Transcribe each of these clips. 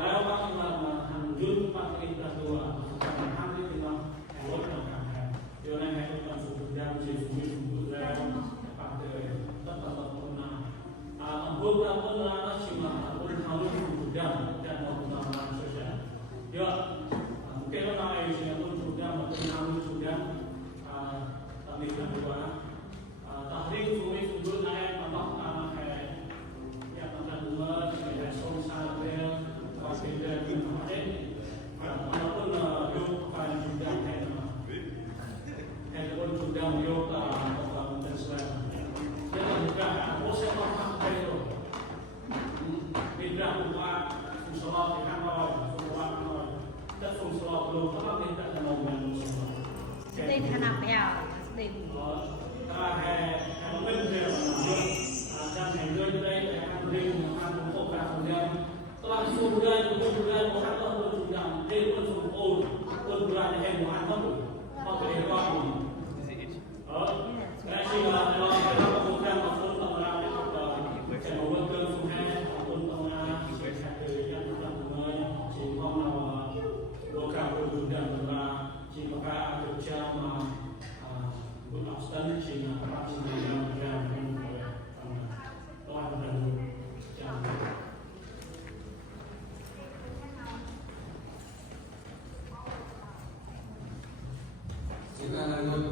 แล้วว่าเราทำยุ่งปฏิบัติตัวการทำที่เราลดการทำเดี๋ยวนั้นให้เราสุดยอดชีวิตสุดแล้วปฏิบัติตั้งแต่ตอนนั้นบุญเราบุญเราชิมบุญเขาที่สุดยอดdan pengalaman sosial. Ya, mungkin orang yang sudah pun sudah mengalami sudah kami berdua. Tahrir suami sudut ayat Allah yang akan dua sebagai solusi real wasida di kemarin. Walaupun yuk kan sudah pun sudah yuk dan selain. Jangan juga proses orang itu. Tidak umat Sholat di kantor, sholat kantor, dan sholat belum apa minta mau manusia. Jadi kenapa ya? Yang penting dan yang kedua yang penting akan untuk kemudian telah sudah Muhammad sudah pun pun berada di Muhammad maka itu Rasulullah SAW kemudian masuk ke dalam itu dan jika kerja berabstan jika yang telah berlalu jam. Jika lanjut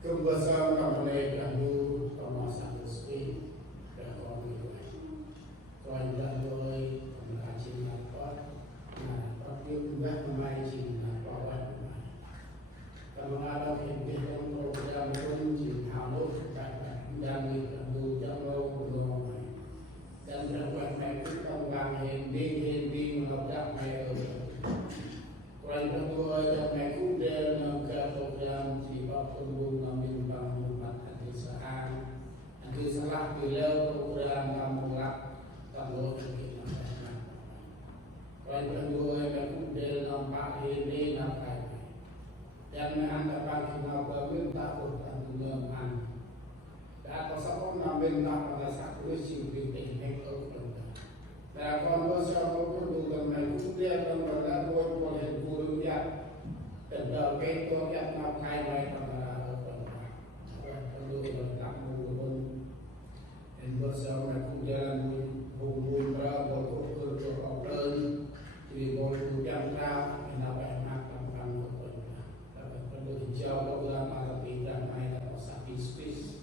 Kebesaran kampanye Prabu Thomas Anderski dan orang itu, orang Jawa, orang Cina, tapi juga pemain Cina, orang kalau ada kegiatan program kunci harus dan Prabu Jawa belum dan berbuat baik tentang hindi mengajak mereka. Orang kedua yang mengikuti program siapa perlu mengambil bangunan kedesaan. Nanti setelah beliau program kamulah kamu kita. Orang kedua yang mengikuti nampak ini nampak dan mengatakan kita berminta untuk mengambil. Dan pasal mengambil pada satu sisi teknik dan kalau siapa perlu mengikuti dan berlaku oleh guru dia dan begitu dia memakai baik pada perlu berlaku dan bersama mengikuti hubungan berlaku berlaku di bawah yang tak mendapat enak tentang perlu dijawab dalam alat bidang lain atau statistik.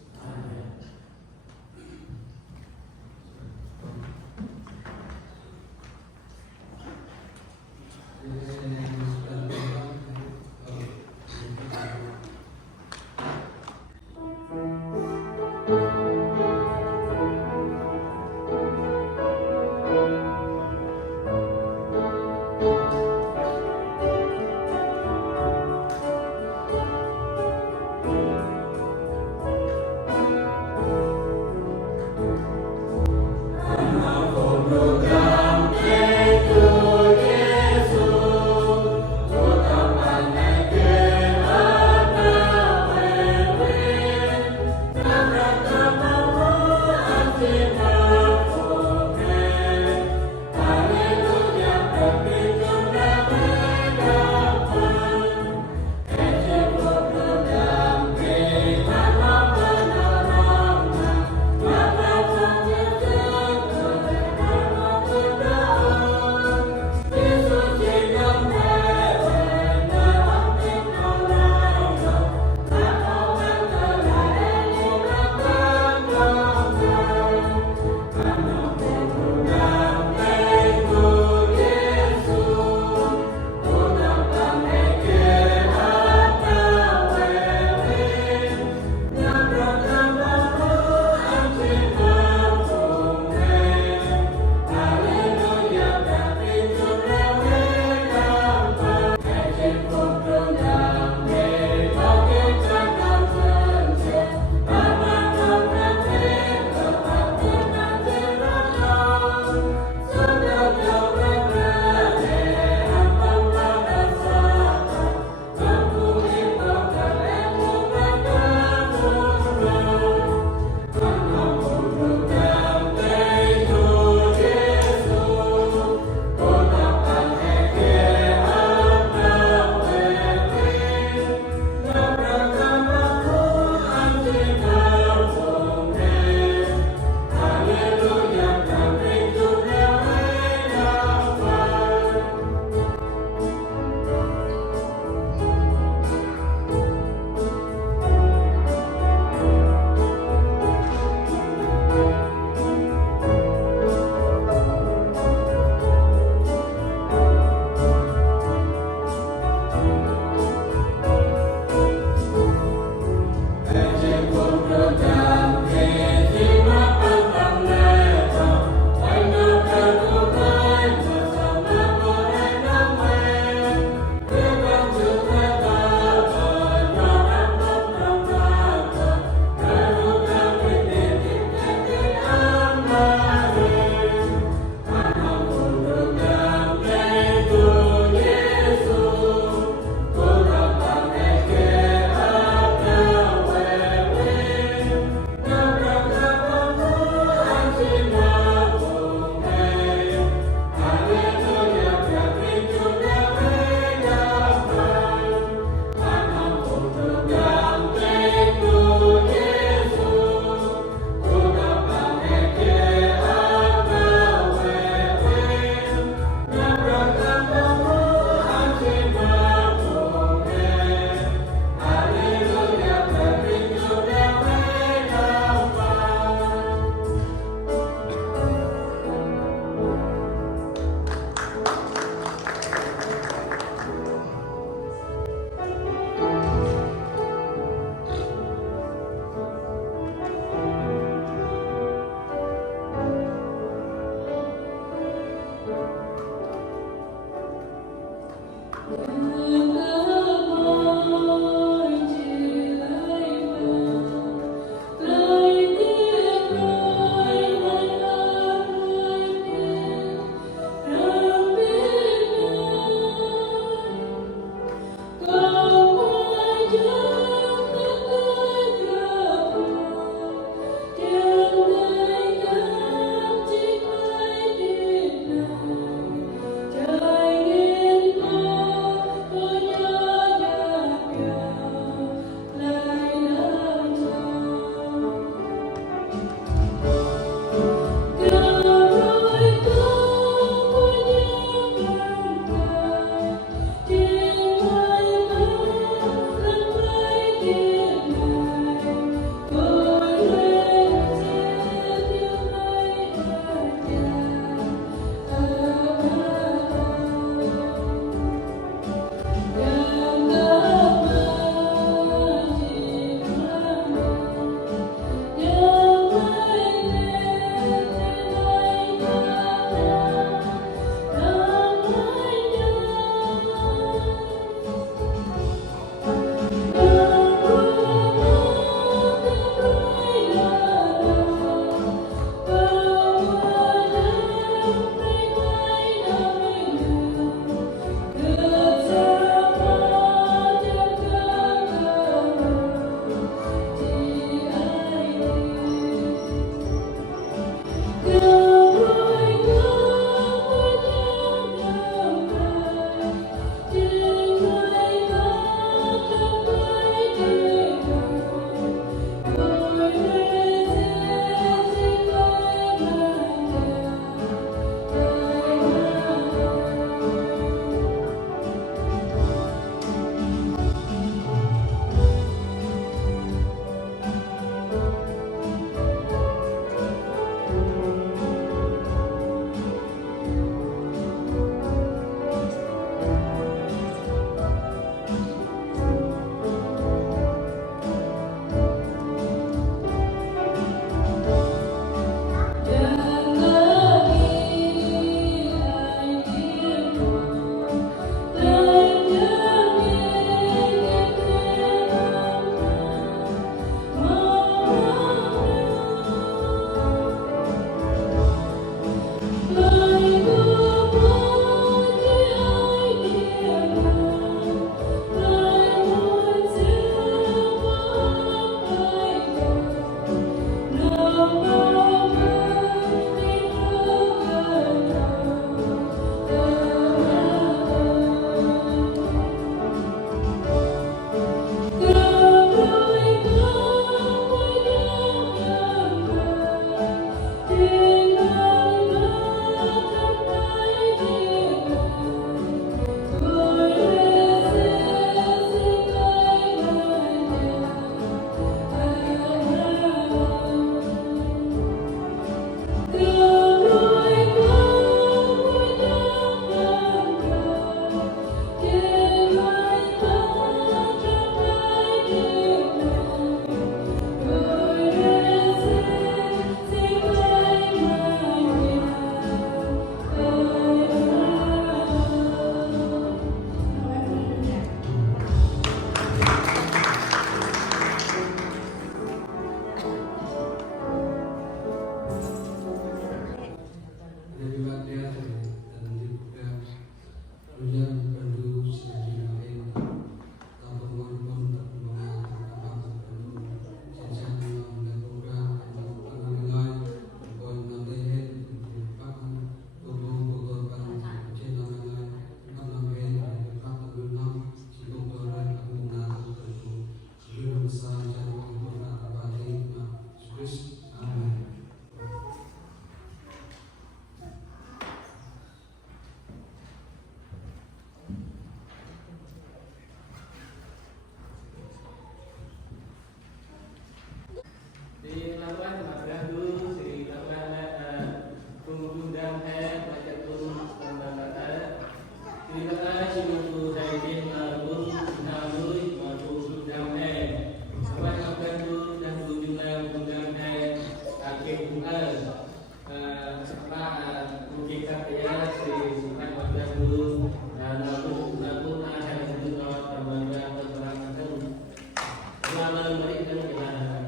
ra lên mới đến là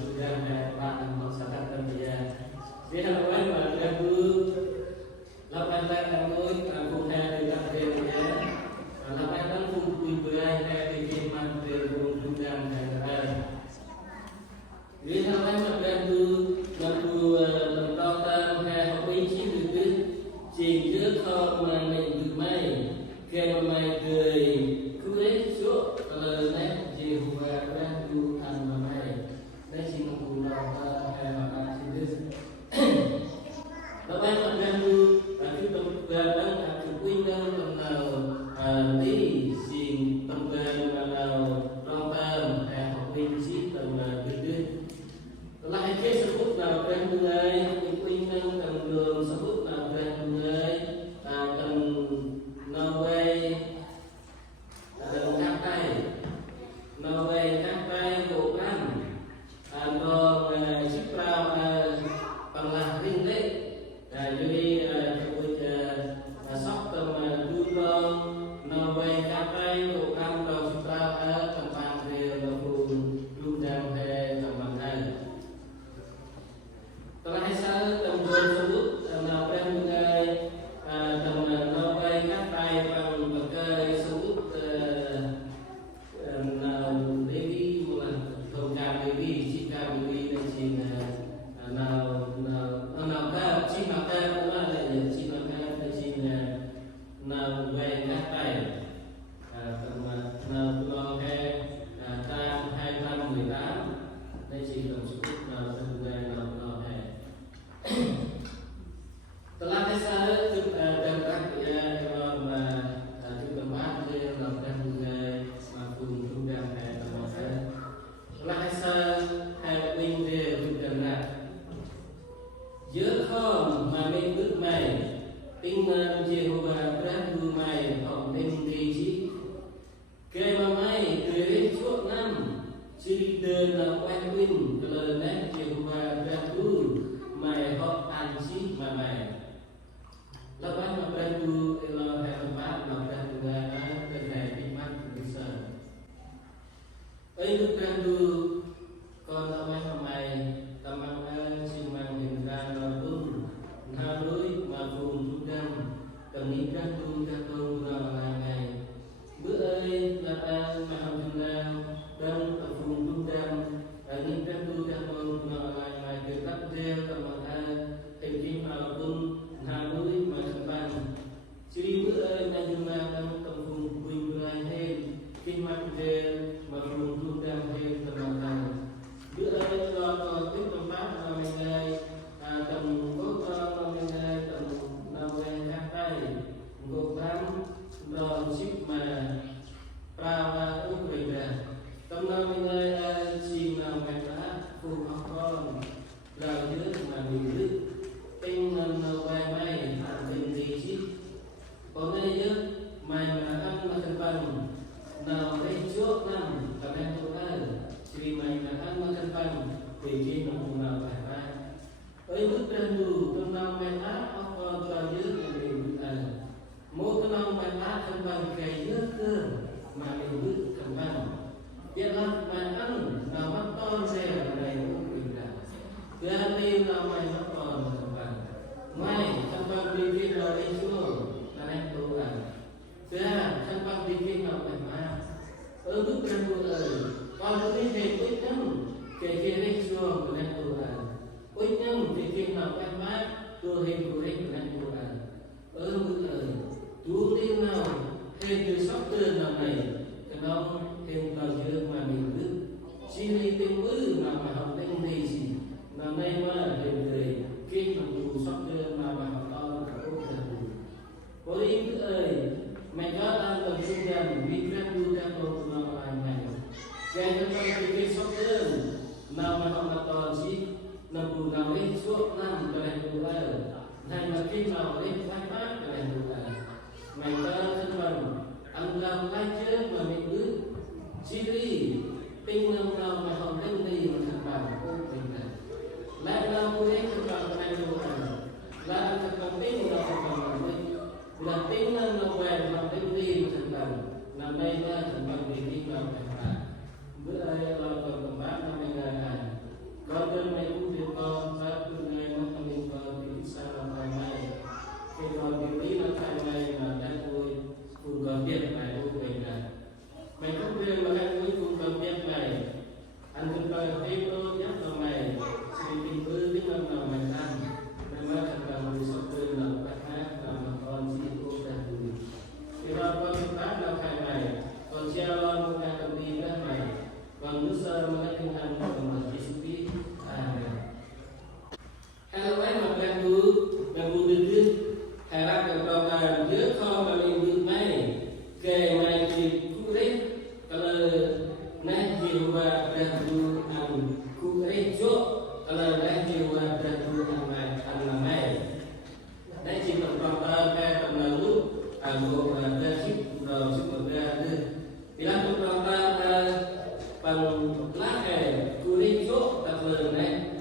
chúng ta bạn học sản phẩm tâm bây giờ vì là quay mà em cứ làm ăn tay làm ngôi cùng theo để làm tiền bây giờ làm ăn đang cùng cùng với ai theo thì khi mà tiền cùng chúng ta hay là vì là quay mà em cứ làm đo tam hay học ý chí được chỉ trước không mà mình được may khi mà mày cười cứ đấy chỗ lời này chỉ hùa đang du thành mà mày đây chỉ một hùa đo hay mà bạn chỉ biết đó bây giờ đang du cái tâm về đang chụp quy đâu tầm nào đi xin tâm về mà nào đo tam hay học quy chí tầm được biết lại cái sự phúc nào quen người quy nâng tầm đường sự phúc nào quen người tầm Norway tầm các tay Norway các tay của anh còn ship rao bằng là riêng đấy jadi sóc tầm đu lon Norway các tay của anh còn ship rao tầm bàn về là vùng đu đam hay tầm bàn này kalau hai sao tầm đường sebut nào quen người tầm Norway các tay bằng bậc cây sebut Devi là thầu trà Devi chị trà Devi đây chị nào ca chị nào ca cũng là đây chị nào ca đây chị nào về các tay tầm nào lo he tam 2018 đây chị tầm sebut nào tầm về nào lo he telah saya dan rakyat kalau juga mati melakukan bungai maupun juga kayak teman-teman telah saya having dia juga nak giữa không mà mình bước mày tinh Jehovah Brandu mày họ nên đi chứ kê mà mày cười đến suốt năm chỉ đơn là quen win lời nét Jehovah Brandu mày họ ăn chứ mà mày lepas membantu Allah hebat membantu Allah dengan hikmat besar. Untuk bantu con ramai teman simang hingga nabung nalui mabung sudah pernikahan tu ramai. Berai latan alhamdulillah dan mabung sudah pernikahan tu ramai tetap dia teman hingga mabung nalui Ciri bữa đang dùng làm tầm vùng bình lại thêm kinh mạch về mà vùng luôn đang thêm tầm mặt bữa lo còn tiếp tầm bát là mình ngày tầm cốt là mình ngày tầm nào về các tay gồm bám đòn ship mà vào ước về về tầm nào mình ngày chìm nào mẹ đã cùng học con là dưới mà mình biết tinh nào về may mình gì chứ còn đây nhớ mày mà ăn mà thân bằng nào đây trước năm cả em tôi ăn chỉ mày mà ăn mà thân bằng thì khi mà cùng nào phải ra với mức trên đủ trong năm mày áp con cho nhớ là mình ăn mỗi cái năm mày áp thân bằng kề nhớ cơ mà mình bước thân bằng biết lắm mày ăn nào mắt to xe này cũng bình đẳng cứ ăn tim nào mày nó còn thân bằng mày thân bằng vì khi nào đi xuống anh tu à, ra thân bằng đi kinh nào phải mà, bước ra tu ơi, con có đi về quyết tâm, kể kia đi xuống của anh tu à, quyết tâm thì kinh nào phải mà, tu hình của anh tu à, bước ơi, tu đi nào, thêm từ sắp từ nào này, cái đó thêm vào chưa mà mình bước, xin đi tìm bước nào mà học đến gì gì, nào nay mà thêm người kinh mà tu sắp từ mà học to là tốt hơn. Bởi vì ơi, mày có ăn được chung rằng vì các tu các đồ của nó là mày Vậy cho con cái sốc đơn nào mà họ là toàn sĩ nằm bù nào lên suốt năm cho này bù là này mà khi nào lên khai phát cho này bù là mày có thân phần ăn làm lai trước mà mình bước chi đi tinh năm nào mà họ tinh đi mà thật bằng của mình là lại nào cũng đến thật bằng của này bù là lại thật bằng tinh nào thật bằng của mình là tính năng nó quen mà tính đi thành bằng làm đây là thành bằng vì đi vào thành bằng bữa đây manusia mengatakan berjisi. Kalau ai makan dulu harap kepada dia kalau balik mai ke mai di kulit kalau nak jiwa beradu kulit jo kalau nak jiwa beradu mai nak jiwa kepada penalu anggota berjip dalam sebagai bila kepada panglakai kulit jo kalau nak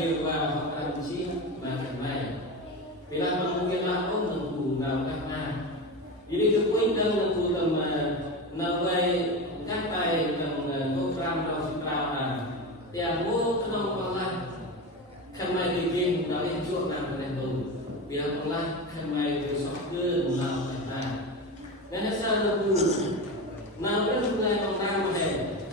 jiwa anji makan mai bila mungkin aku menggunakan jadi kepointan untuk nawai katai dan program program yang mau kenal pelah kemai digin dari jual dan itu biar pelah kemai besok ke melakukan dan asal aku nawai mulai program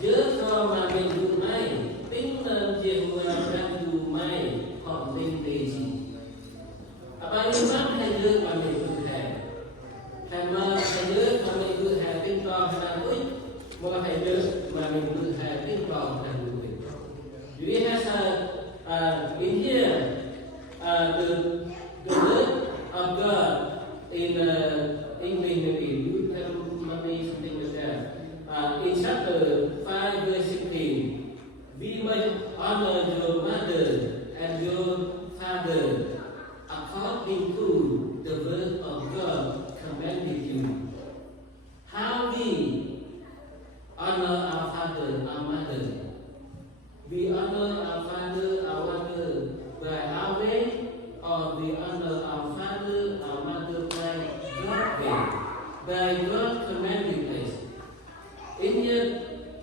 je kalau mami dumai tinggal jiwa dan dumai kau tinggi apa yang mana dia kami berhati, karena dia kami berhati kalau hendak buat, maka dia kami berhati kalau hendak buat. Jadi asal in here the word of God in English maybe you can maybe something like that. In chapter 5 verse 16, we must honor your mother and your father. According to the word of God commanded you. How we honor our father, our mother. We honor our father, our mother by our way, or we honor our father, our mother by God's way, by God commanding us. In here,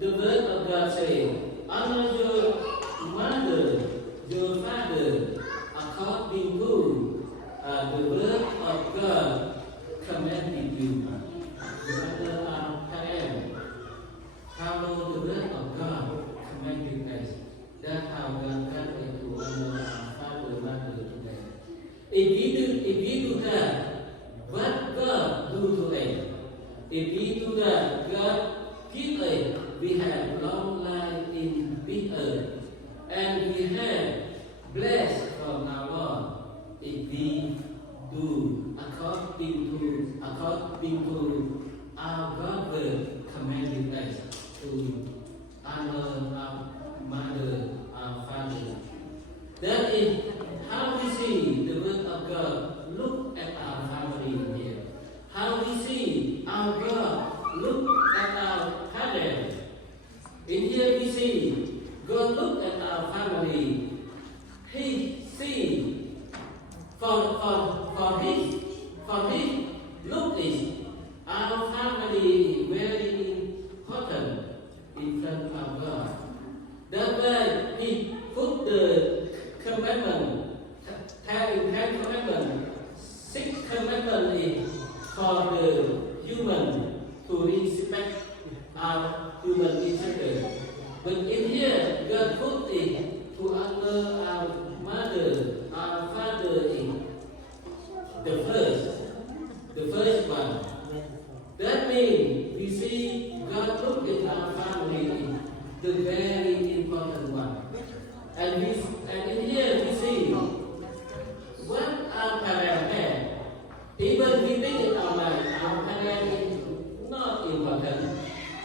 the word of God says, honor your mother, your father, according to the word of God commanded you. You honor our parents. Follow the word of God commanded us. That's how God got us to honor our father, mother today. If we do that, what God do to us? If we do that, God give us. We have long life in this earth, and we have blessed from our Lord. If we do according to our God word commanded us to honor our mother, our father. That is how we see the word of God. Look at our family here. How we see our God. Look at our parents. In here we see God look at our family. He see. For his look is our family very important in front of God. That's why he put the commandment, 10 commandment, 6 commandment is for the human to respect our human each other. But in here, God put it to honor our mother, our father in the first one. That means we see God look at our family, the very important one. And in here we see what our parents had. Even we think our parents is not important.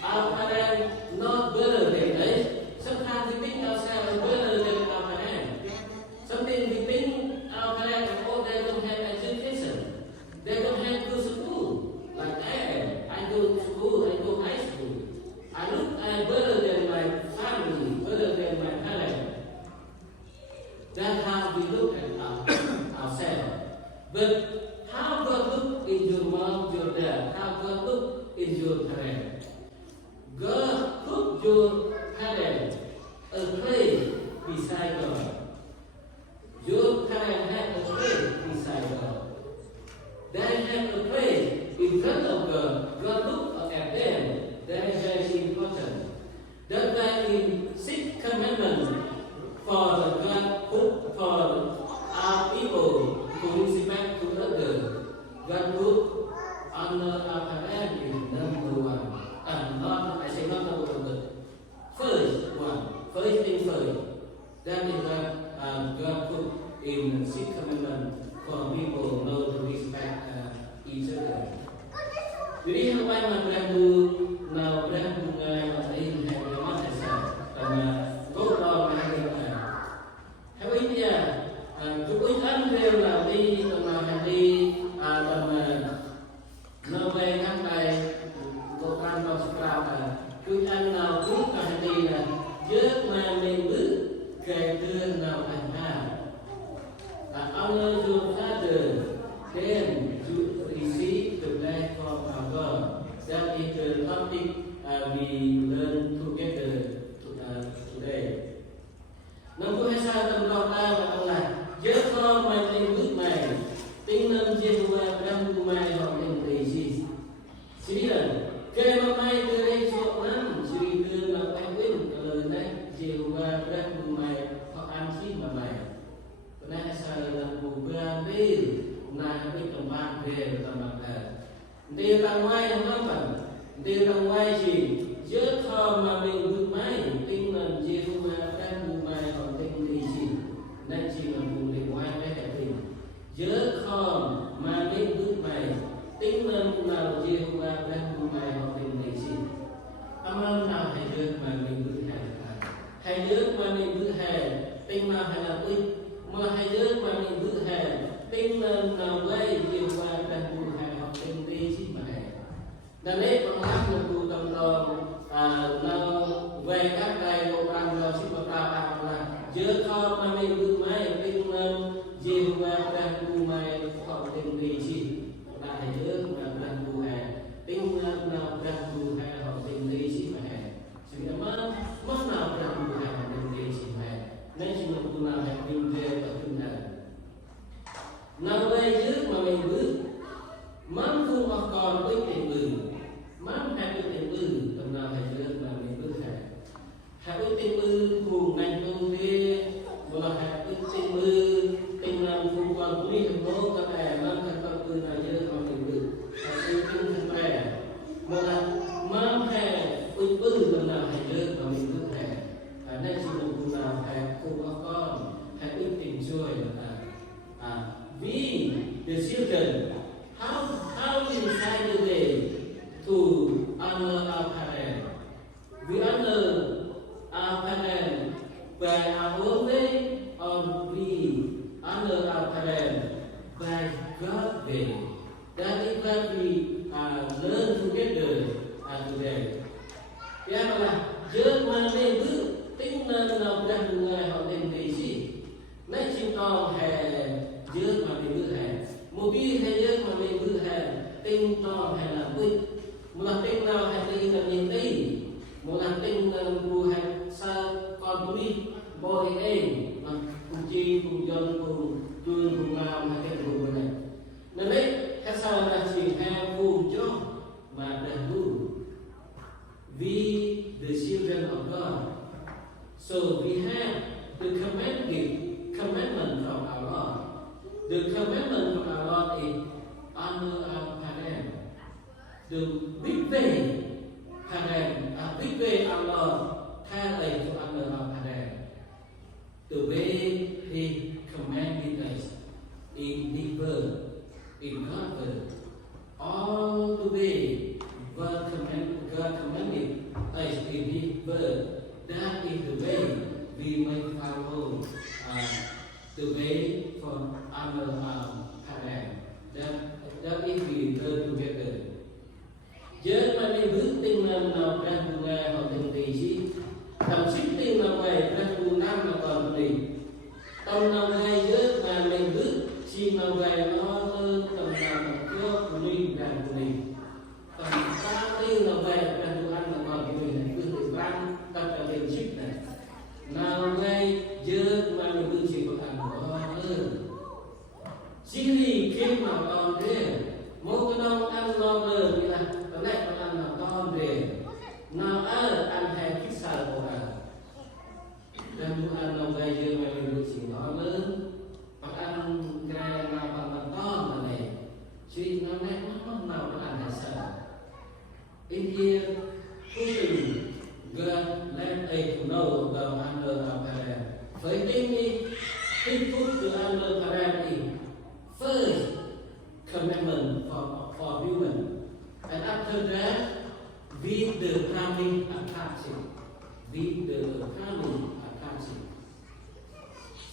Our parents not better than us. Sometimes we think ourselves better than our parents. Sometimes we think our parents, oh, they don't have education. They don't have good school. Like I am. I go to school, I go high school. I'm better than my family, better than my parents. That's how we look at ourselves. But how God look in your mom, your dad, how God look in your parents. God put your parents a place beside God. Your parents have a place beside God. They have a place in front of God. God look at them. That is very important. That's why in 6 commandments for God put for our people to respect to others. God put honor our parents is number 1. Not I say not number 1, That is what God put in the sixth commandment for people know to respect each other. Jadi apa yang berlaku now berlaku dengan lain yang memang saya karena kalau hari ini ya chúng ăn đều là đi tầm là đi tầm nơi về các bài bộ can vào sắp chúng ăn nào cũng phải đi là trước mà mình bước kể từ nào thành ra honor your father then you receive the blessing from our God. That is the topic we learn together today. Năm thứ 22 tầm đầu ta và là nhớ con mà lên bước này tính năm chiên qua năm thứ mai họ lên tỷ gì chỉ là kê mà mai từ đây chỗ năm chỉ từ là anh quên lời này chiều qua năm thứ mai họ ăn chi mà mày này sao là một bữa đi này biết tầm ban về tầm mặt đi tầm ngoài không cần đi tầm ngoài gì nhớ con mà mình bước mai tính năm chiều qua năm thứ mai họ lên tỷ gì nên chỉ là vùng để ngoài cái cái gì nhớ con mà mình bước mai tính năm nào chiều qua năm thứ mai họ lên tỷ gì âm nào hay nhớ mà mình bước hay nhớ mà mình bước tính nào hay là tính mà hay nhớ mà mình bước tính năm nào vậy chiều qua năm thứ hai họ lên tỷ gì mà dan ini pengalaman untuk teman-teman về các đại bộ ban lo ship pertama là giữa kho mà mình bước máy tinh chiều qua đang tu mai họ tinh đi chi đại giữa mà đang tu hè tinh nào đang tu hè họ tinh đi chi mà hè chỉ mà mất nào đang tu hè họ tinh đi chi mà nên chỉ một tu nào hè tinh về ở tinh này nào về giữa mà mình bước mắm thu mà còn với tiền bự mắm hai cái tiền bự tầm nào hay giữa mà mình bước hè hai cái tiền bự cùng ngành công ty và hai cái tiền bự tiền làm phụ quan của mình thành phố các bạn mang thành công từ nào giữa mà mình bự hai cái tiền thành bè một là mắm hai cái bự tầm nào hay giữa mà mình bước hè nên chỉ một cùng nào hai cùng con hai cái tiền chơi là we the children how we decide today to honor our parents. We honor our parents by our own way, or we honor our parents by God's way. That is what we learn together today. Yang là trước mà lên bước tính nào đang người họ lên gì gì, nói chuyện to hè trước mà lên bước hè, một khi hay trước mà lên bước hè, tính to hay là bước một lần tinh nào hay tinh là nhìn đi một lần tinh là mùa hay sao còn tôi đi bò thì em mà cùng chi cùng dân cùng chuông cùng làm hay cái vùng này nên đấy hay sao là chỉ hai vùng cho mà đàn đủ we the children of God so we have the commandment from our Lord. The commandment from our Lord is honor our parents. The big way our Lord tell us to honor our parents. The way He commanded us in His word, in God's word. All the way God commanded us in His word. That is the way we may follow the way for honor our parents. That is we learn together. Giờ mà đi bước tinh nào ra tu nghe họ từng tỷ chi tầm xích tinh nào về ra tu năm mà còn tỷ tầm nào về giờ mà mình bước chi mà về nó hơn tầm nào mà chưa của mình ra của mình tầm ba tinh nào về ra tu ăn mà còn của mình này bước từ ban tập là tiền xích này nào về giờ mà mình bước chỉ có ăn có hơn chỉ vì khi mà còn thế mỗi cái đông ăn no rồi như là này con ăn là con về nào ăn hay kít sao của dan ăn nào bây giờ mà mình được chỉ nó lớn hoặc ăn cái nào bằng con là này chỉ nó này nó nào nó ăn hay sao in here who God let us know about honor our parents First thing is, he put you under parenting. First commandment for human. And after that, with the family attachment. With the family attachment.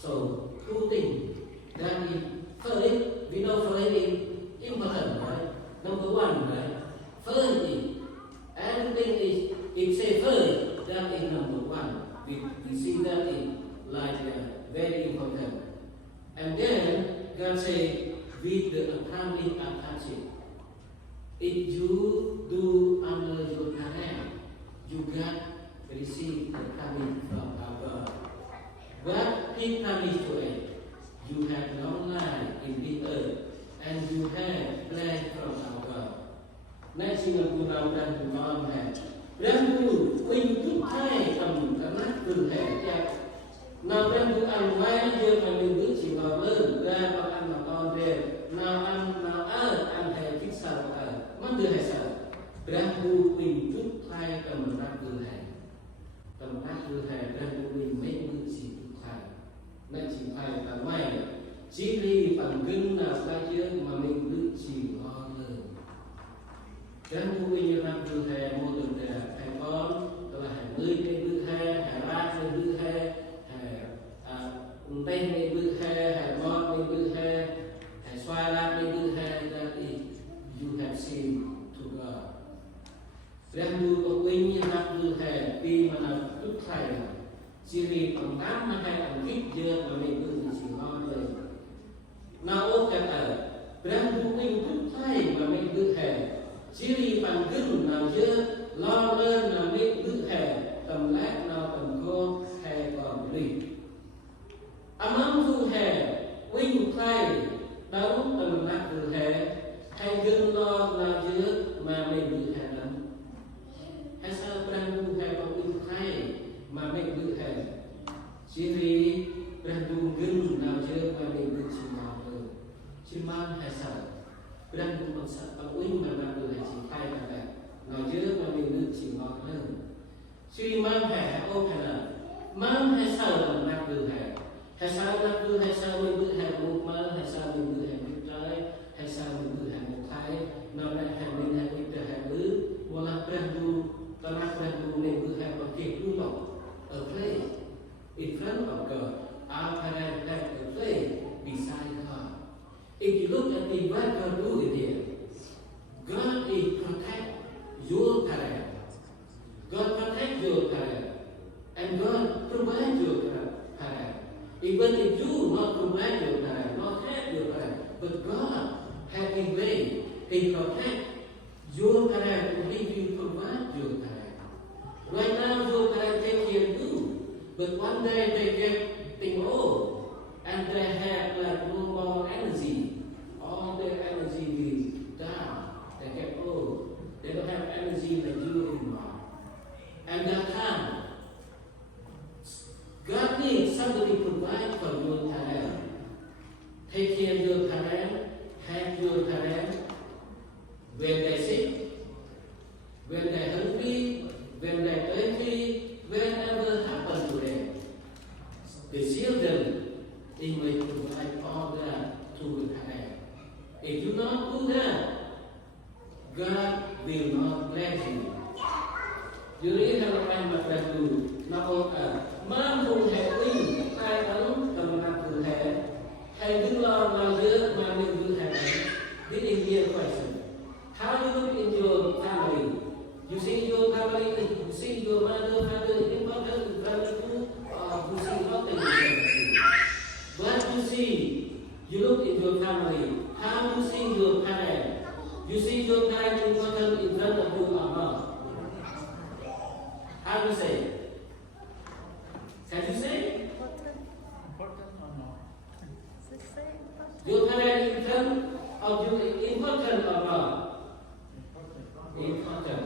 So, two things. That is, first, we know first is important, right? Number one, right? First is, everything is, it say first, that is number one. We see that is like very important. And then, God say, with the family attachment. If you do under your parent, you got receive the promise from our God. What He promised to us, you have long life in the earth, and you have blessed from our God. Next thing củaเราđang cùng con là đang tu quynh thúc thay cầm cả nát từ hệ chặt. Nào đang tu ăn quay giờ mà mình bước chỉ vào lớn ra vào ăn mà con về. Nào ăn nào ăn hệ thích sao mất từ hệ sao. Đang tu quynh thúc thay cầm nát từ hệ. Cầm nát từ hệ đang tu quynh mấy bước chỉ thúc thay. Nên chỉ thay là quay. Chỉ đi bằng kinh nào ta chưa mà mình bước chỉ lo lớn. Đang tu quynh nát từ hệ mô từng hệ hệ con là hệ mươi cái bước hệ hệ ba cái bước hệ tên này bước hệ hệ con này bước hệ hệ xoa ra này bước hệ that is you have seen to God. Đang tu có quynh như nát từ hệ đi mà là chút thầy chỉ vì bằng tám mà hay bằng kích giờ mà mình bước chỉ lo rồi. Nào ốp cả ở đang tu quynh chút thầy mà mình bước hệ chỉ vì bằng kinh nào chưa lo lên là mình bước hệ tầm lát nào tầm cô hệ còn đi. Among thu hè, quynh thay, đấu tầm lát từ hè, hay gương lo là giữa mà mình bị hè lắm. Hay sao đang thu hè bằng quynh thay mà mình bị hè? Chỉ vì đang thu gương nào giữa mà mình bị chỉ màu rồi. Chỉ mang hay sao? Đang thu bằng quynh mà mình bị hè chỉ thay là vậy. Nào giữa mà mình bị chỉ màu hơn. Chỉ mang hè ô hay là mang hay sao tầm lát từ hè? Hay sao đang đưa hay sao mình bước hàng một mơ, hay sao mình bước hàng một trái, hay sao mình bước hàng một thái, nào lại hàng mình hàng mình trở hàng lứ, một là brandu, ta là brandu mình bước hàng bằng kiệt luôn bọc, ở place, in front of God, our parents have a place beside God. If you look at the what God do in here, God is protect your parents, God protect your parents, and God provide your parents. Even if you not provide your parents, not have your parents, but God has a way, He protect your parents, and He will provide your parents. Right now, your parents take care of you, but one day they get thing old, and they have like no more energy. All their energy will down. They get old. They don't have energy like you anymore. And that time, God needs somebody to provide for your parents. Take care of your parents, help your parents when they sick, when they're hungry, when they're thirsty, whenever happens to them. The children, they will provide all that to the parents. If you not do that, God will not bless you. You read how I'm not going to do. Mang thu hệ quynh ai ấn tầm nạp từ hệ hay đứng lo nào giữa mà mình giữ hệ này. This is the question. How you look in your family? You see your family, you see your mother, father, important in front of you, or you see nothing in front of you. What you see, you look in your family. How you see your parents? You see your parents important in front of you or not? How do you say? Can you say? Important or not? Your parents in front of you important or not? Important.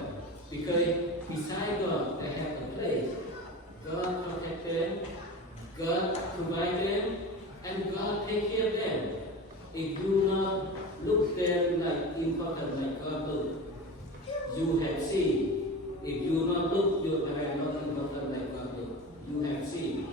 Because beside God, they have a place. God protect them, God provide them, and God take care of them. If you not look them like important like God look, you have seen. If you not look your parents not important like God look, you have seen.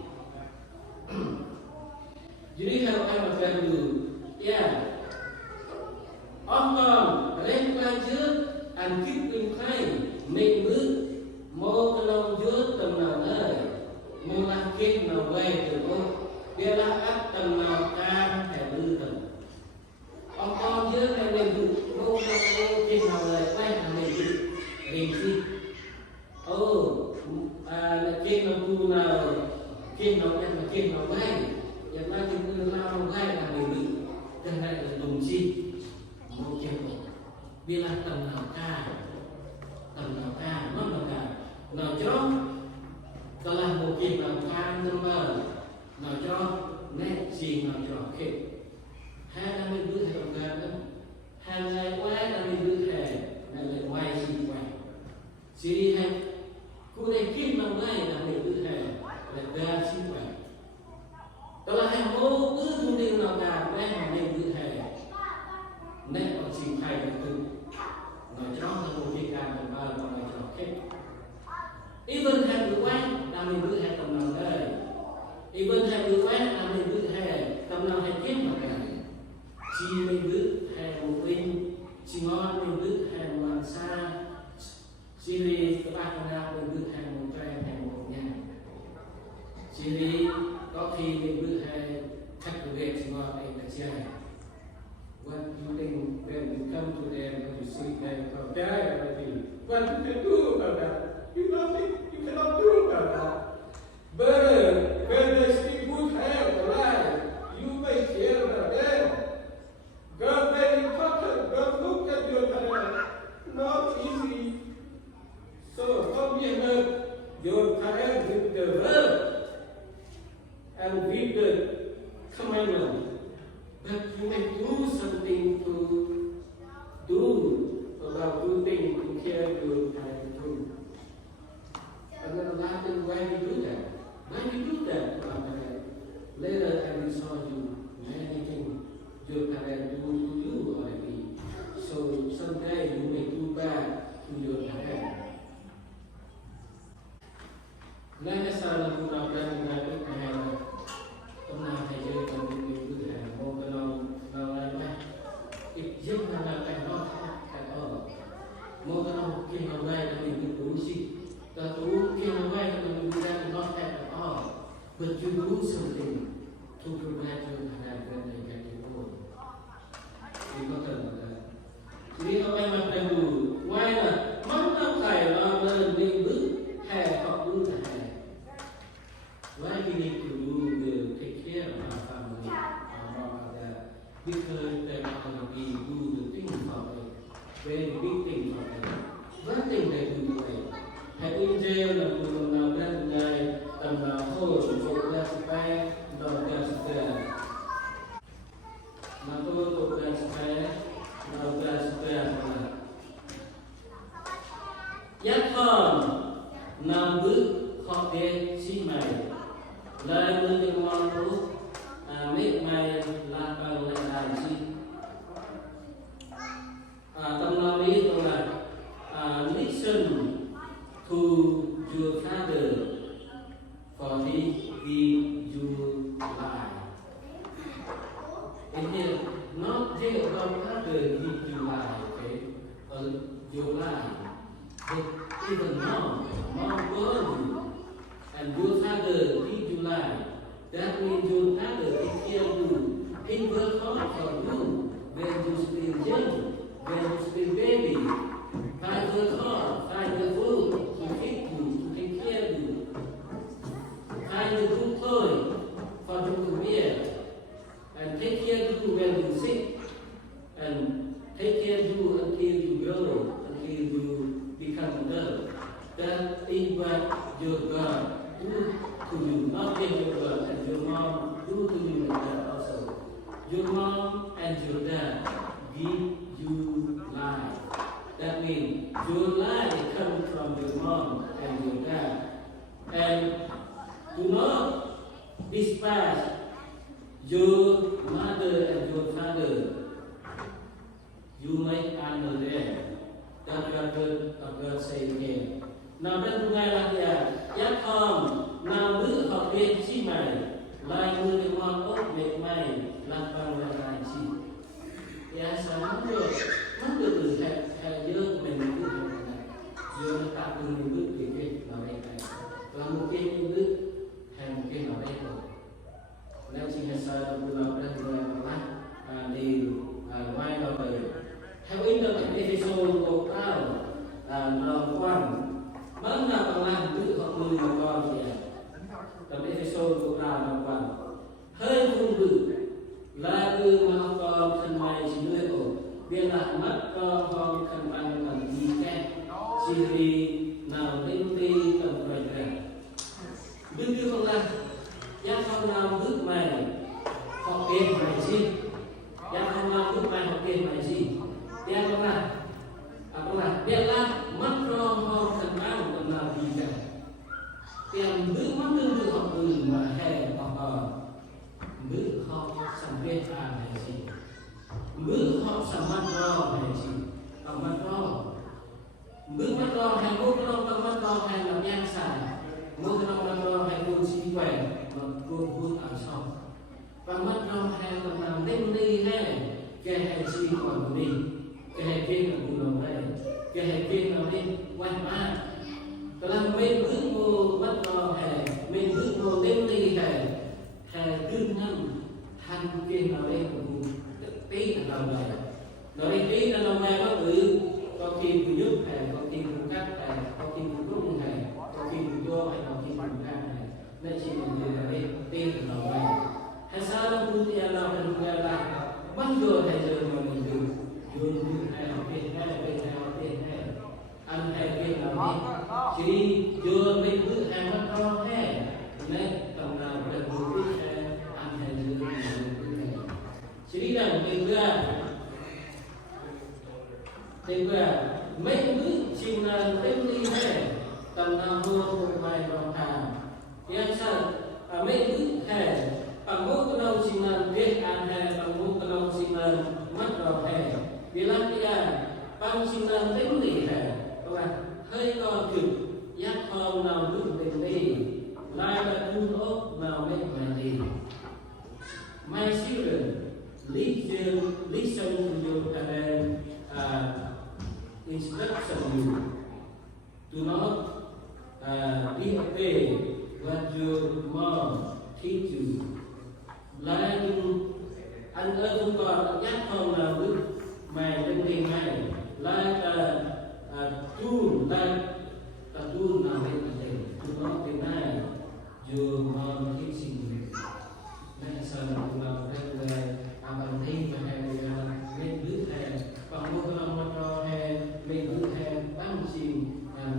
kia nó tu nào kia nó em là kia nó ngay em nói cái người lao ngay là mình bị cho nên là đồng chi một kia vì là tầm nào ca nó là cả nào cho đó là một kia nào ca nhưng mà nào cho nét gì nào cho kia hai là mình cứ theo gan đó hàng ngày qua là mình cứ theo là lại quay gì quay chỉ hay cô này kim nào ngay là mình cứ theo là ra chi quay đó là hàng ô cứ thu đi nào cả quen là mình cứ theo nét còn chỉ thay được từ nói cho là một cái càng của ba là nói cho hết even theo được quen là mình cứ theo tầm nào đây even theo được quen là mình cứ theo tầm nào hay kiếm mà cả chi mình cứ theo một linh chi ngon mình cứ theo một xa chi vì các bạn nào mình cứ theo một trang theo một nhà chi vì có khi mình cứ theo khách của việc chi ngon đây là chơi. What you think when you come to them and you see them from there already? What you can do about that? You nothing. You cannot do about that. But when they speak good health alive, you may care about them. God very important. God look at your parents. Not easy. So come here, your parents with the word and with the commandment. But you may do something to do about two things to care your parents too. And then Allah said, why do you do that? Why do you do that to our parents? Later I will show you many things your parents do to you already. So someday you may do back to your parents. Nên sao là chúng ta đang nói với parents? Hôm nay thầy chơi con đi cứ thầy mua cái lâu lại này, ít giúp là cảnh đó cảnh ở mua cái lâu kia lâu này là mình cứ đủ gì, ta đủ kia lâu này là mình cứ ra nó cảnh ở, but you do something to provide your parents when they get old. Thì có cần là vì các em mà phải đủ, ngoài là mong năm thầy lo lên đi bước hè học bước hè. Why we need to do the take care of our family about that? Because they're not going to be do the thing for them, very big thing for them. One thing they do today, hãy in jail là cùng nào đang ngày tầm nào thôi chụp ra spy đầu ra spy mà tôi chụp ra spy đầu ra spy là giác con năm bước học để xin mày lời mưa tiếng ngon lúc mít mày là bằng lại đàn chi tâm lo lý tôi là listen to your father for he give you life. In here, not think about father give you life, okay, or your life, but even mom born you. And your father give you life. That means your father take care of you. He work hard for you when you still young, when you still baby. Find work hard, find the food to feed you, to take care of you. Find the good clothes for you to wear, and take care of you when you sick, and take care of you until you grow, until you become adult. That is what your God do to you, not just your God, and your mom do to you like that also. Your mom and your dad give you life. That means your life comes from your mom and your dad. And do not despise your mother and your father. You may honor them. That's what God says here. Nào trên ngày là kìa, giác con, nào nữ học viên chi mày, lại người được ngon ốc mệt mày, làm bằng là lại chi. Thì ai sao mất được từ hẹp dương mình cứ học này, dương nó tạo từ mình bước thì cái nào đây này, và một cái mình bước, hay một cái nào đây rồi. Nếu chỉ là sao là tôi làm ra người mà đi ngoài đâu rồi. Theo in the episode của tao, lòng quan. Mana pengahan itu Tapi esok kita nampak. Hơi không bự là ư mà con thân mày chỉ nuôi ổ biên là mắt con khăn bằng bằng gì kẹ chỉ vì nào lên đi tầm rồi kẹ bước đi không là giác không nào bước mày họ kê mày gì giác không nào bước mày họ kê mày gì biết không là biết là mắt con khăn bằng tầm nào gì kẹ tiền bước mắt lưng được học từ mà hè học bước họ sắm biết hay gì bước họ sắm mắt ro hay gì tầm mắt ro bước mắt ro hay bước ro tầm mắt ro hay là nhang xài bước mắt ro hay buồn xí quẻ mà buồn ở sau và mắt ro hay là làm đêm đi hay cái hay gì còn đi cái hay kia là buồn lòng đây cái hay kia là đi quay mà cái là mình bước vô mắt ro hay mình bước vô đêm đi hay đương nhân thành kia nào đây cũng tí là làm này nói đây tí là làm này có tự có khi cũng giúp hay có khi cũng cắt hay có khi cũng rung hay có khi cũng vô hay có khi cũng cắt hay nên chỉ mình là đây tí là làm này hay sao nó cũng tiền làm được người là bắt giờ hay giờ mà mình được dùng hay học tiền hay học tiền hay ăn hay kia làm đi chỉ giờ mình cứ hay bắt đó hay nên tầm nào được một biết chỉ là mình vừa mấy bước chim là đêm đi hè tầm nào mưa một vài vòng hà yang sao mấy bước hè bằng mũ cái đầu chim là biết ăn hè bằng mũ cái đầu chim là mắt vào hè vì làm cái bằng chim là đêm đi hè các bạn hơi còn cực giác không nào bước đêm đi lại là thu ốc nào mấy mà đi my children listen to your parents instruction you do not disobey what your mom teach you là anh ơi chúng con nhắc con là bước mày lên đi mày là tu nào lên đây do not deny your mom teaching you nên sao chúng ta phải bằng thi và lên bước hè bằng một cái lòng cho hè lên bước hè băng chìm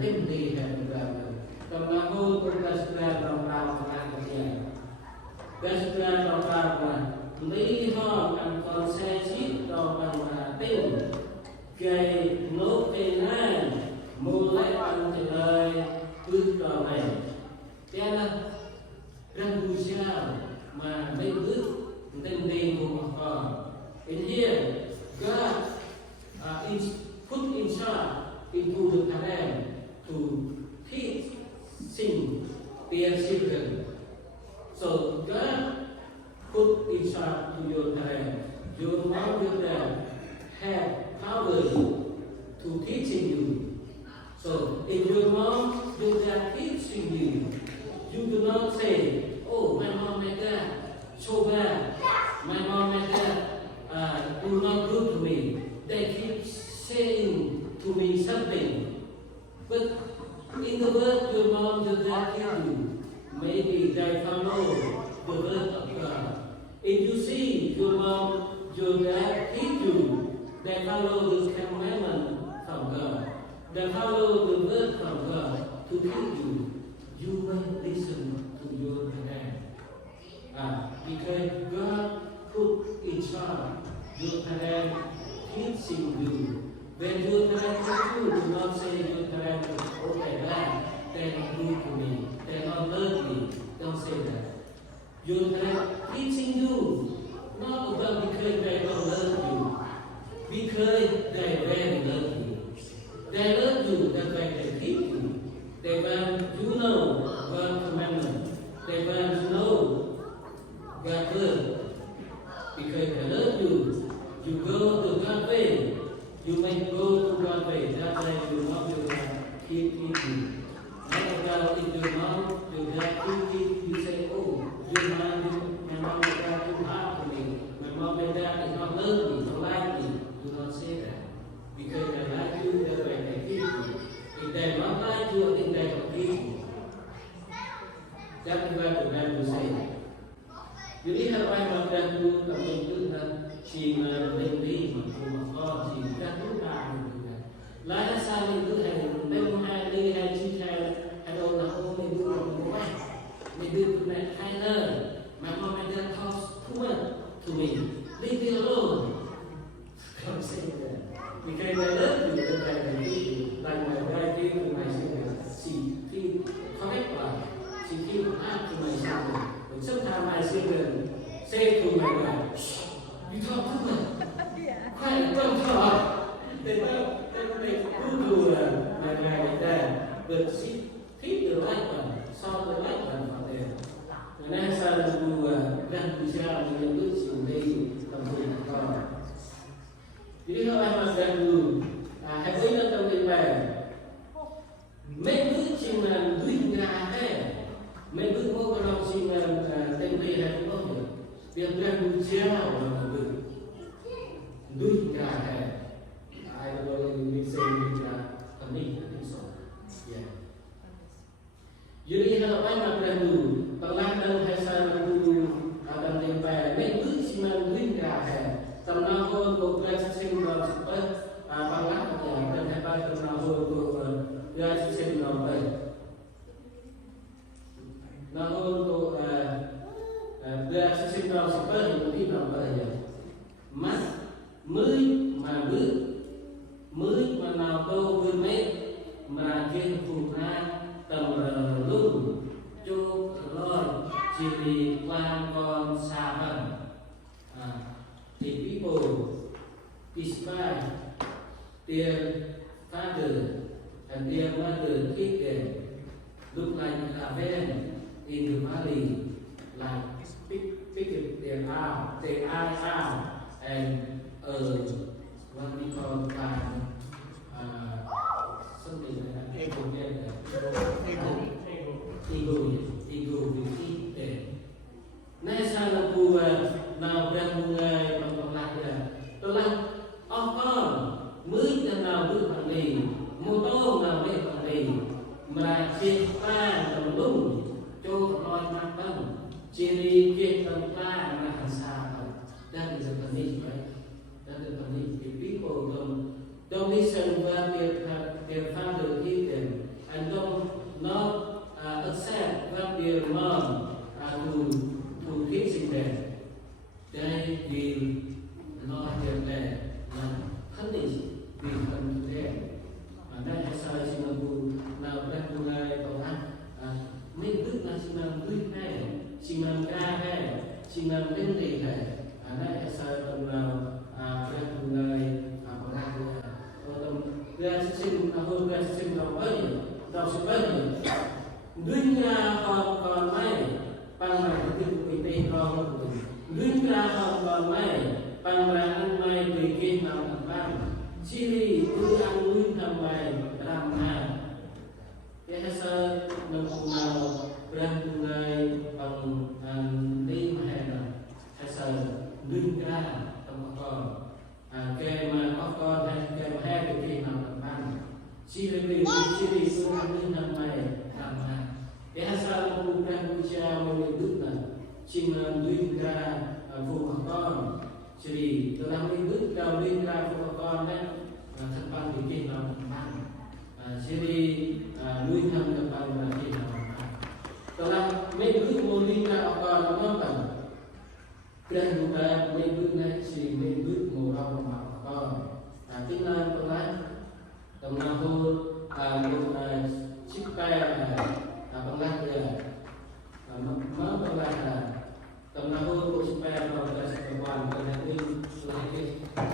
lên đi hè là cầm là ngô cũng là sự ra lòng đào và làm cái gì cái sự ra lòng đào là lý do bằng con xe chít cho bằng là tên cây nốt cây này mua lấy bằng trả lời bước trò này thế là răng vui sao mà lên bước tên đi của con in here God put in charge into the parent to teach their children. So God put in charge to your parent. Your mom, your dad have power to teaching you. So if your mom, your dad teaching you, you do not say, "Oh, my mom, my dad so bad. My mom and dad do not good to me. They keep saying to me something. But in the word your mom, your dad tell you, maybe they follow the word of God. If you see your mom, your dad teach you, they follow the commandment from God. They follow the word from God to teach you. You will listen to your parents. Because God put in charge your parents teaching you. When your parents teach you, do not say your parents, okay, that they don't do to me, they don't love me. Don't say that. Your parents teaching you, not about because they don't love you, because they very love you. They love you, that's why they teach you. They want you know what Jangan bergantung saya. Jadi hal yang bergantung kami itu cina lebih mampu cina itu kan. Lain sahaja itu hai cita hai orang itu orang itu bukan hai le, maka mereka kau semua to me, leave me alone. Kalau saya because I love you, but I believe like my wife gave to my children. She feel correct one. She feel hard to my children. But sometimes my children say to my wife, "You talk too much. Quiet, don't talk." They do my wife like that. But she pick the right one, saw the right one for them. And then saya lalu dan bicara dengan itu sendiri tentang apa. Jadi kalau yang ganggu, hãy nói trong tiếng Việt mấy bước xin duy ra thế, mấy bước mua cái lòng xin tên đây là cũng có thể việc ganggu chéo là một bước duy ra thế, ai đó gọi mình xem duy ra thẩm định cái số, jadi kalau yang ganggu, telah dan hasil ganggu akan sampai mấy bước xin duy ra thế. Tầm nào hơn của sinh vào tới bằng lát nhà trên hai ba tầm nào hơn của sinh vào tới nào hơn của sinh vào tới thì đi vào tới mắt mới mà nào đâu với mấy mà trên vùng ra tầm lung chô lôi chỉ quan con xa hơn. The people despise their father and their mother keep them look like a van in the valley, like pick their eyes out and what we call something like that. Ego will keep them. Nay sang là phù nào đang ngày bằng lạc là telah con mới dan nào bước bằng đi mô tô nào để bằng đi mà chia ta tầm lung cho loi mặt bằng chia đi kia tầm ta là hàng xa rồi that is a condition, right? That is a condition. If people don't listen what their father give them and don't not accept what their mom to teaching them, they will not get there and punish become them. Và đây là sao xin mời nào đang cùng ngài bảo ăn mình tức là xin làm quý này, xin làm ca này, xin làm tên gì này. Đây là sao tầm nào đang cùng ngài bảo ăn rồi tầm ra xin hơn ra xin đầu xin bấy đương ra còn mấy bằng mà cái việc bị con đương ra còn mấy bằng mà ăn mấy tùy kia nào làm bằng Chili cứ ăn nuôi làm mày làm mà cái sao mình cũng nào đang cùng ngày bằng đi mà hè rồi hay sao đương ra trong con cái mà có con hay cái mà hai cái kia nào làm bằng Chili cứ ăn nuôi làm mày làm mà cái sao cũng đang nuôi cha mình biết là chim đương ra phụ con Jadi telah menyebut kau lingkar con đấy thật bằng cái kia nào bằng jadi nuôi thầm thật bằng là kia nào bằng telah menyebut mau lingkar con nó bằng dan bukan menyebut nasi menyebut mau orang con tiếng Anh telah temahul cipta penlah dia mau penlah temahul của cipta nó là quan trọng nên là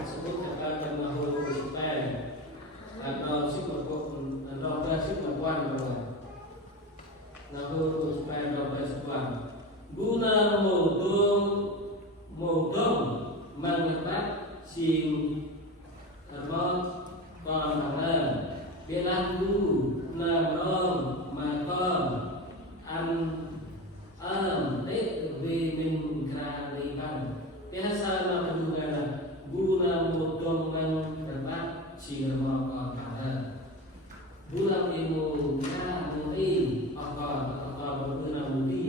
sebut kata temahul của cipta atau nó là sức mạnh quan rồi nahul của cipta nó là sức mạnh guna mô đông mang tác xin con là biết ăn đủ là ngon mà con ăn để vì mình ra đi ăn biasa là juga guna mudong mang dapat si con ada bulan ilmu na mudi apa guna mudi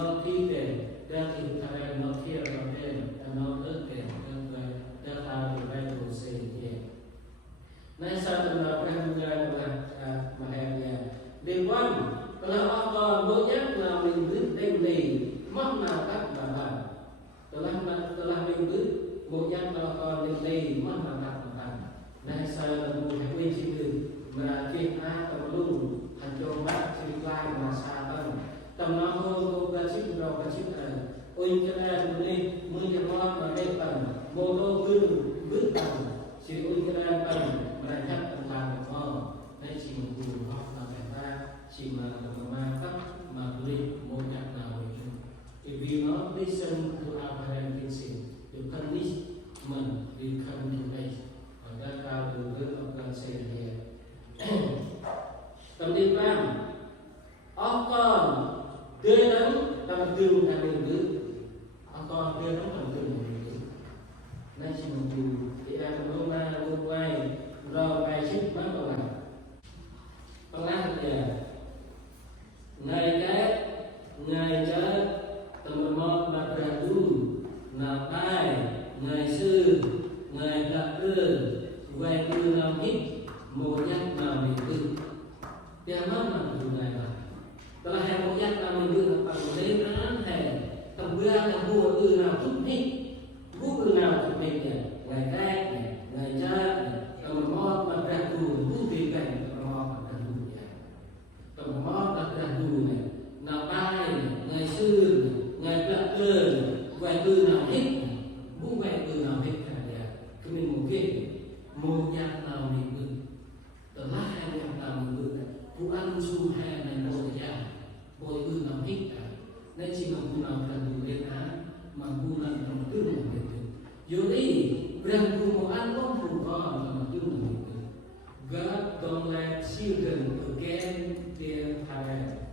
nó thi để ra thì thầy nó kia nó đen nó lớn để ra thao thì phải đồ xe nhẹ nay sao tụi nó phải ra mà hẹn nhà liên quan là họ còn mỗi nhắc là mình biết đem lì mất nào các bạn tôi làm mình biết một nhắc là còn đem lì mất nào các bạn nay sao là một cái quy trình đường mà chuyện ai tầm luôn thành cho bác chỉ lai mà xa hơn tầm nó hô ca chip rồi ca chip này ôi cho nên đi mưa cho nó mà đây tầm mô tô cưng bước tầm chỉ ôi cho nên tầm mà lại nhắc tầm làm được không đây chỉ một vùng học là phải ra chỉ mà cấp mà đi một nhạc nào if you not listen to our parent teaching you punishment will come to place và các cao từ với ông cần xây here tầm đi ban con tươi nắng tầm tương thành đường bước con tươi nắng tầm tương thành đường nay chỉ một dù thì em hôm nay hôm quay rồi bài sức bắt đầu làm con ăn thì ngày cái ngày chết tầm một mặt ra du nào tai ngày sư ngày đặt tư quay tư nào hít một nhát nào mình tư dia mana dunia telah yang melihat kami dengan panggilan hai tembuhan yang buat nào chút hết buat nào chút hết ngày cái ngày cha tầm mót mặt ra du buat đi cảnh tầm mót mặt ra du tầm mót mặt ra du này nào tai ngày xưa ngày đặt cơ quay tư nào hết buat quay tư nào hết cả nhà cứ mình một cái một nhát nào mình được telah yang nào mình được Tuhan suha dan boya boy itu nam hikta dan si mampu nam dan dunia mampu nam dan tu nam itu jadi berangku muan mampu kau nam tu nam itu God don't let children again their parents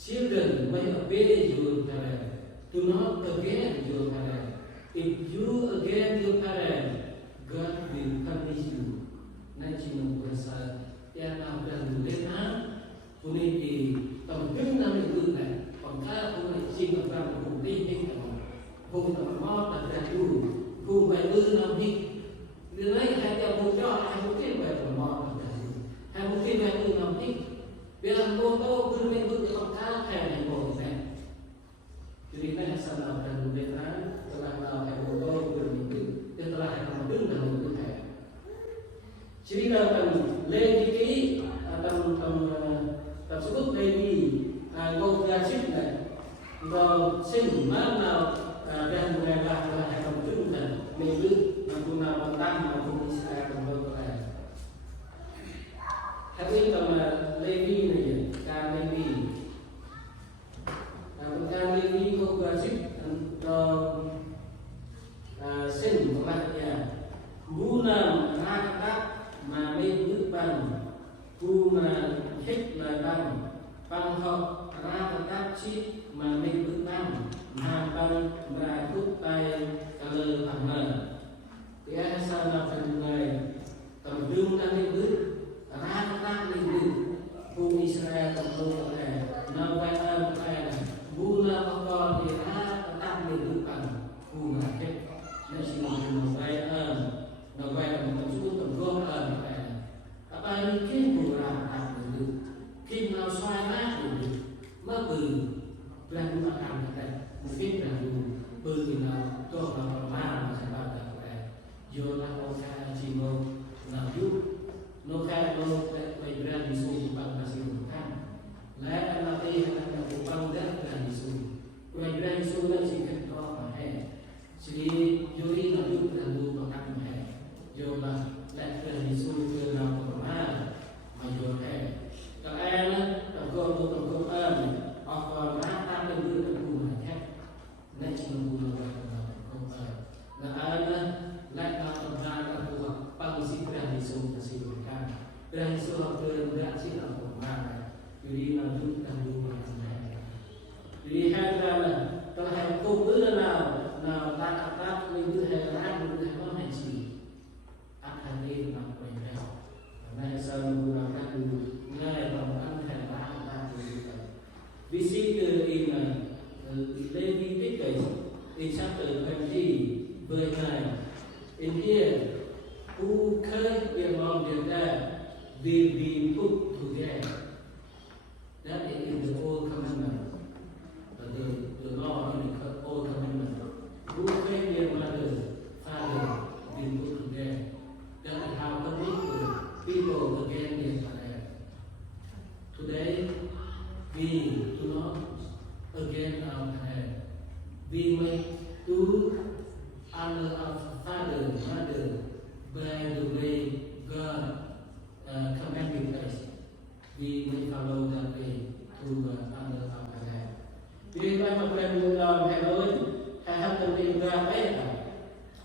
children may obey your parents do not again your parents if you again your parents God will punish you nên chỉ một besar yang nào dan dunia Kuni di tengah nama itu kan, pangkat kuni sing akan bukti ni kan, kuni termau dan terdu, kuni bayu nabi, dengan hanya muncul hanya mungkin bayu termau dan terdu, hanya mungkin bayu nabi, bila moto kuni itu pangkat hanya boleh, jadi mana sana dan dunia telah hanya moto kuni itu, telah hanya mungkin dalam dunia. Jadi dalam lagi tersebut dari logasif dan sin mana dan mereka telah menunjukkan minggu menggunakan tangan untuk Israel berdoa. Hari pertama Levi ni, kan Levi. Kan Levi logasif dan sin maknanya guna mengangkat memikirkan guna thích lời bằng học ra các chi mà mình tự tăng mà bằng và thúc tay cả lời thẳng lời thì ai sao là phần người tầm đương ta nên bước ra các nên bước vùng Israel tầm đông ở đây nào quay ơn này vu là con thì ra các nên bước bằng vùng là hết nên chỉ một quay ơn nào quay tầm chút tầm gom ơn này apa ini kim kurang Kim nào xoay mát thì mất từ làm mặt hàng này mungkin là từ thì nào cho vào ma mà sẽ bao giờ vậy vô là ông ca chỉ một nào giúp nó ca nó quay ra đi xuống bằng là sự thăng lẽ là đây là một bằng rất là đi xuống quay ra đi xuống là chỉ cần cho mà hè chỉ vô đi nào giúp là đủ bằng ăn mà hè vô là lại là đi xuống từ nào của ma mà vô hè các em tập công em còn ta bên dưới tập cùng này khác nên chỉ một buổi là công em là ai lại là tập ra là phù hợp bằng sĩ ra đi xuống là sĩ của ta ra đi xuống học trường đã chỉ là của ma này vì đi là giúp taดูmà này vì hai ra là ta hay công bữa nào ta mình cứ hay ra mình cứ hay có hành gì áp hành đi làm quay theo này sao mình làm ra từ ngay bằng ăn thèm ba ta vì si từ in Leviticus in chapter 20, verse 9. In here, who curse among them that will be put to death. That is in the Old Commandment. The law in the Old Commandment. Who curse their mother, father, will put to death. That is how public people against their father. Today, we do not against our parents. We may do honor our father, mother, by the way God commanded us. We may follow that way to honor our parents. Vì vậy mà quen người làm hay nói, hay hát tâm tình ra ấy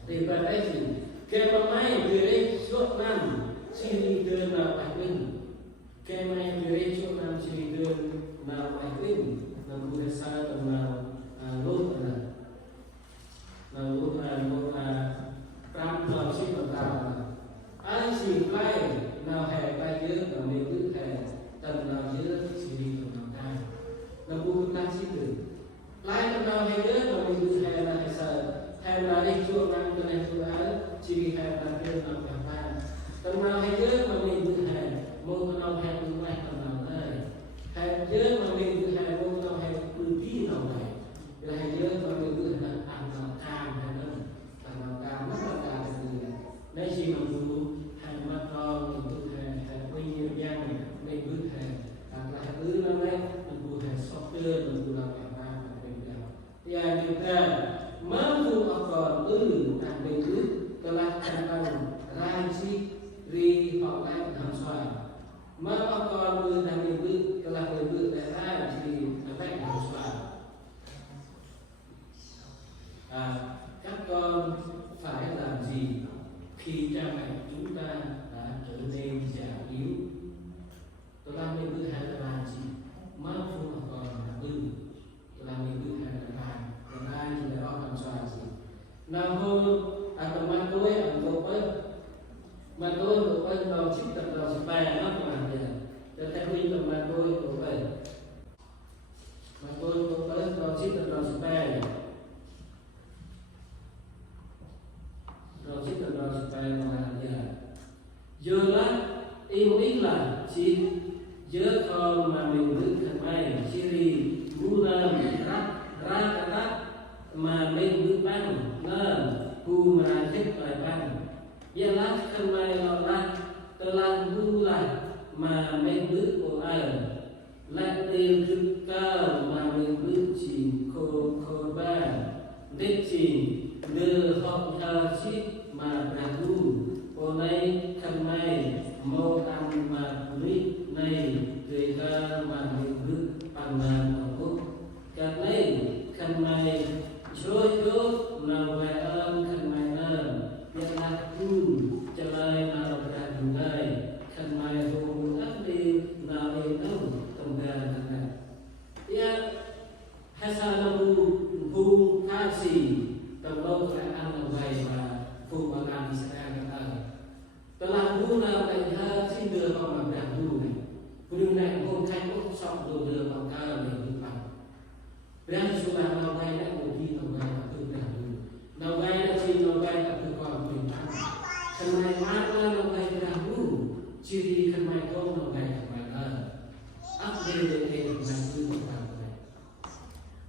thì vậy ấy gì? Cái mà mai người ấy suốt năm xin đi đưa nào bạch linh. Cái mai người ấy suốt năm xin đi đưa nào bạch linh. Nào người xa tầm nào lốt là nào lốt là một trăm tròn xin bằng tàu. Ai xin bay nào hè bay dưới nào mình cứ hè tầm nào dưới xin đi tầm nào cao. Nào buông ta xin được. Lai tầm nào hè dưới nào mình cứ hè là hè sợ. Hè là đi chuộng ăn cho nên chuộng áo chỉ vì hè là đưa nào cả ba. Tầm nào hè dưới mà mình cứ hè mong tầm nào hè cứ bay tầm nào đây. Hè dưới mà mình cứ hè mong tầm nào hè cứ tí nào này. Là hè dưới mà mình cứ hè ăn nào cam hay nữa. Tầm nào cam rất là cam thì nên chỉ mà dù hè mà to mình cứ hè quy nhiều gian mình cứ hè là cứ năm nay mình cứ hè sót tươi mình cứ làm cả ba mình làm. Và chúng ta mampu akan nak begitu telah akan raji ri oleh Hamswan. Mampu akan nak begitu telah begitu raji oleh Hamswan. Các con phải làm gì khi cha mẹ chúng ta đã trở nên già yếu? Telah begitu hay là làm gì? Mampu akan nak begitu telah begitu hay là làm ai thì đã làm sao gì? Nào hôm teman tôi ăn tôi với mà tôi với đầu chip tập đầu chip bài nó cũng làm được. Cho theo quy teman tôi với mà tôi với đầu chip tập đầu chip bài đầu chip tập đầu chip bài mà làm được. Giờ là yêu ý là chỉ giờ con mà mình được thành mai chỉ đi mua làm ra kata mà mình bước băng nên ku mà thích bài băng ialah kemai Allah telah bulan mà mình bước của ai lại tiêu thức cao mà mình bước chỉ khô ba đích chỉ đưa học thơ chít mà Prabu ở đây kemai mau ăn mà lít này người ta mà mình bước bằng ở Úc cái này kemai chối nào về ơn kemai ơn yang aku jalai nào ra đây kemai hùng ác đi nào đi đâu tổng đàn này ya hasan bu tha si tổng lâu phải ăn là vậy mà phụ bằng làm thì sẽ ăn cái telah guna dan hal sindir orang dahulu Brunei pun kan sok do bangkal ni depan. Dan sudah nawai dah uji nawai tu dahulu. Nawai dah si nawai tak berkau bintang. Kenai mana nawai dahulu, ciri kenai kau nawai mana. Akhir dia nanti depan.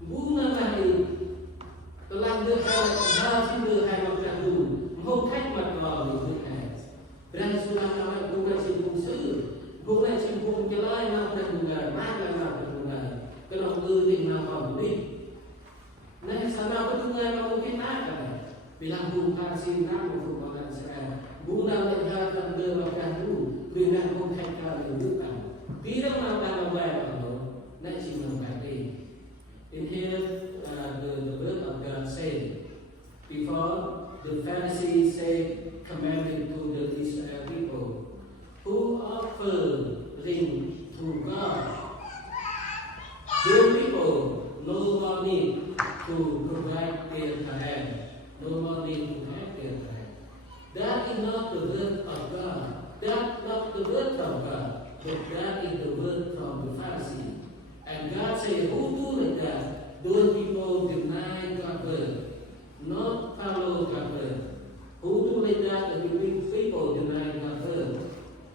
Bunga tadi telah berhal hal sindir hal dahulu. Mau kan makau ni dan sudah nawai bunga si bungsu. Bunga si bung jelai nak bunga, mana nak bunga. Kalau beli nama beli, nah sana bunga nak mungkin ada. Bilang bunga si nak bunga saya. Bunga mereka akan bermakan dulu dengan bunga kalau bukan. Tidak makan nawai kalau nak si nawai ni. In here, the word of God said, before the Pharisees said, commanded to the Israel people who offering to God. The people no more need to provide their hand, no more need to have their hand. That is not the word of God. That's not the word of God, but that is the word from the Pharisee. And God said, who do like that? Those people deny God's word, not follow God's word. Who do like that? The people deny God's word.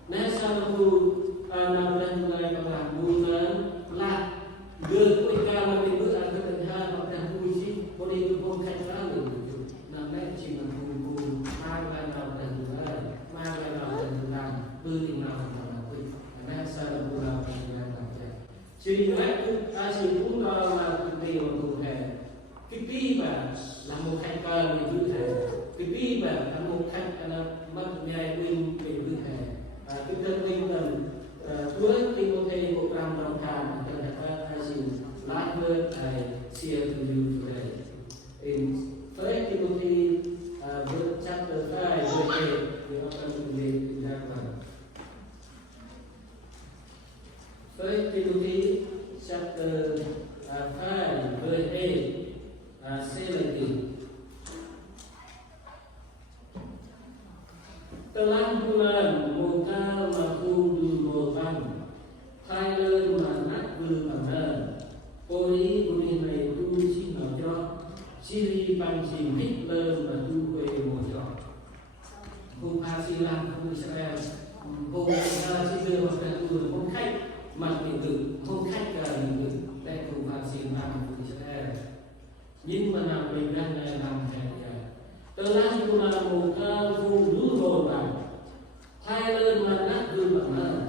Nên sao nó nằm lên người và làm vui lớn là đưa cái ca mà đi bước ăn cái tình ha hoặc là vui chứ có đi cái con khách đó được nằm lên chỉ là vui mang lại nào tình là mang lại nào tình là tư tình nào là vui nên sao là vui nào tình là vậy chỉ nói ta chỉ cũng lo là điều cụ thể cái mà là một khách cơ về cụ thể cái mà là một khách là mất ngày quên về cụ thể kita tinggal dua Timothy program rangkaian terdapat hasil lahir share to you today. In 1 Timothy chapter 5 verse 8 we open the example. 1 Timothy chapter 5 verse 8 17. Telah bulan muka maku dulotan Thailand mà nát vư bằng nơ Ôi bùi này tu xin nào cho Syri bằng chìm Hitler mà tu về một cho Hùng Hà Sĩ Lan, Hùng Israel Hùng Hà Sĩ Đưa hoặc là tu hùng khách Mặt điện tử, hùng khách cả điện tử Đây Hùng Hà Sĩ Lan, Hùng Israel Nhưng mà nằm mình đang nằm hẹn telah guna muka dulu rotan Thailand mana guna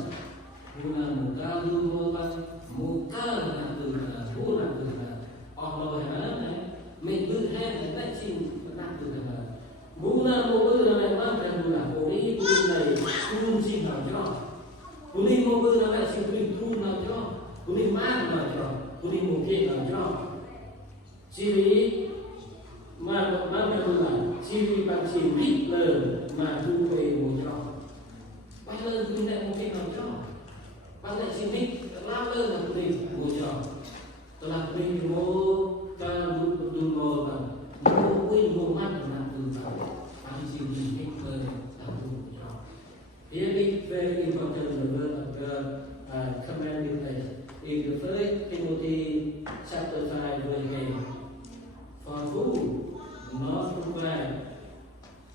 guna muka dulu rotan muka guna Allah mana mình bước hai thì ta xin nát guna guna mobil này mang ra guna ori này kun xin nào cho kuni mobil này xin kun nào cho kuni mang nào cho kuni mungkin nào cho ciri mà guna Syri bằng chìm Hitler mà thu về một cho Bác lên thu này một cái nào cho Bác lại chìm Hitler lá lên là thu về một cho Tôi làm thu về mô ca đùn mô bằng mô quyên mô mắt là từ vào Bác chìm Hitler là thu một cho Here is very important the word of God commanding us in the 1 Timothy chapter 5 verse 8 For who not provide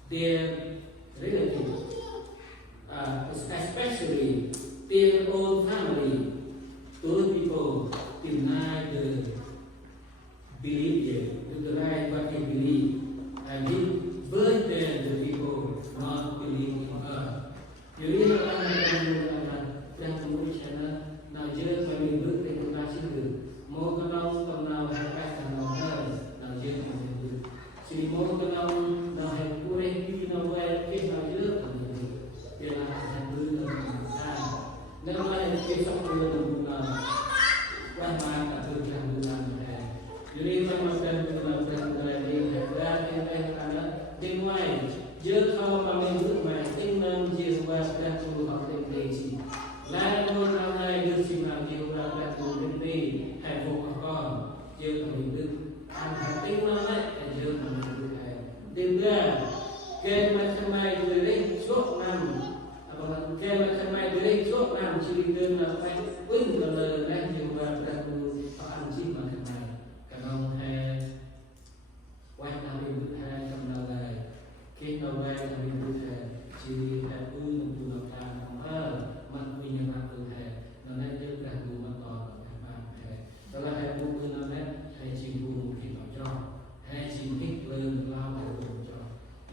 their relatives, especially their own family, those people deny the belief, deny what they believe, and give birth to the people not believe in God. Jadi orang yang mengucapkan najis bagi berterima kasih, mau kenal hebat kenal najis Chỉ muốn cái ông nào hay cô ấy đi nào về cái nào trước thì là thành tư là nên là cái xong rồi là quan mang cả tư thành tư là jadi memang dan dari karena di ngoài giữa kau kami bước mà in năm chiều qua đã tu học đến đây chỉ là một năm nay được chỉ mà nhiều ra đã tu đến đây hạnh phúc con chưa mình được ăn hạnh tinh năm đấy chưa mình được tìm ra cái mà tham mai từ đây suốt năm cái mà tham mai từ đây suốt năm chỉ đơn là phải vững là lời đang nhiều và đã tu học ăn chỉ mà tham mai cả ông hay quay năm mươi bước hai trong đầu này khi đầu này là mình bước hai chỉ là vui một tu học ta mặt mình là mặt từ hai nó nên được cả tu mặt to và mặt hai đó là hai buông nó nên hai chỉ buông một khi bảo cho hai chỉ thích lên lao vào buông cho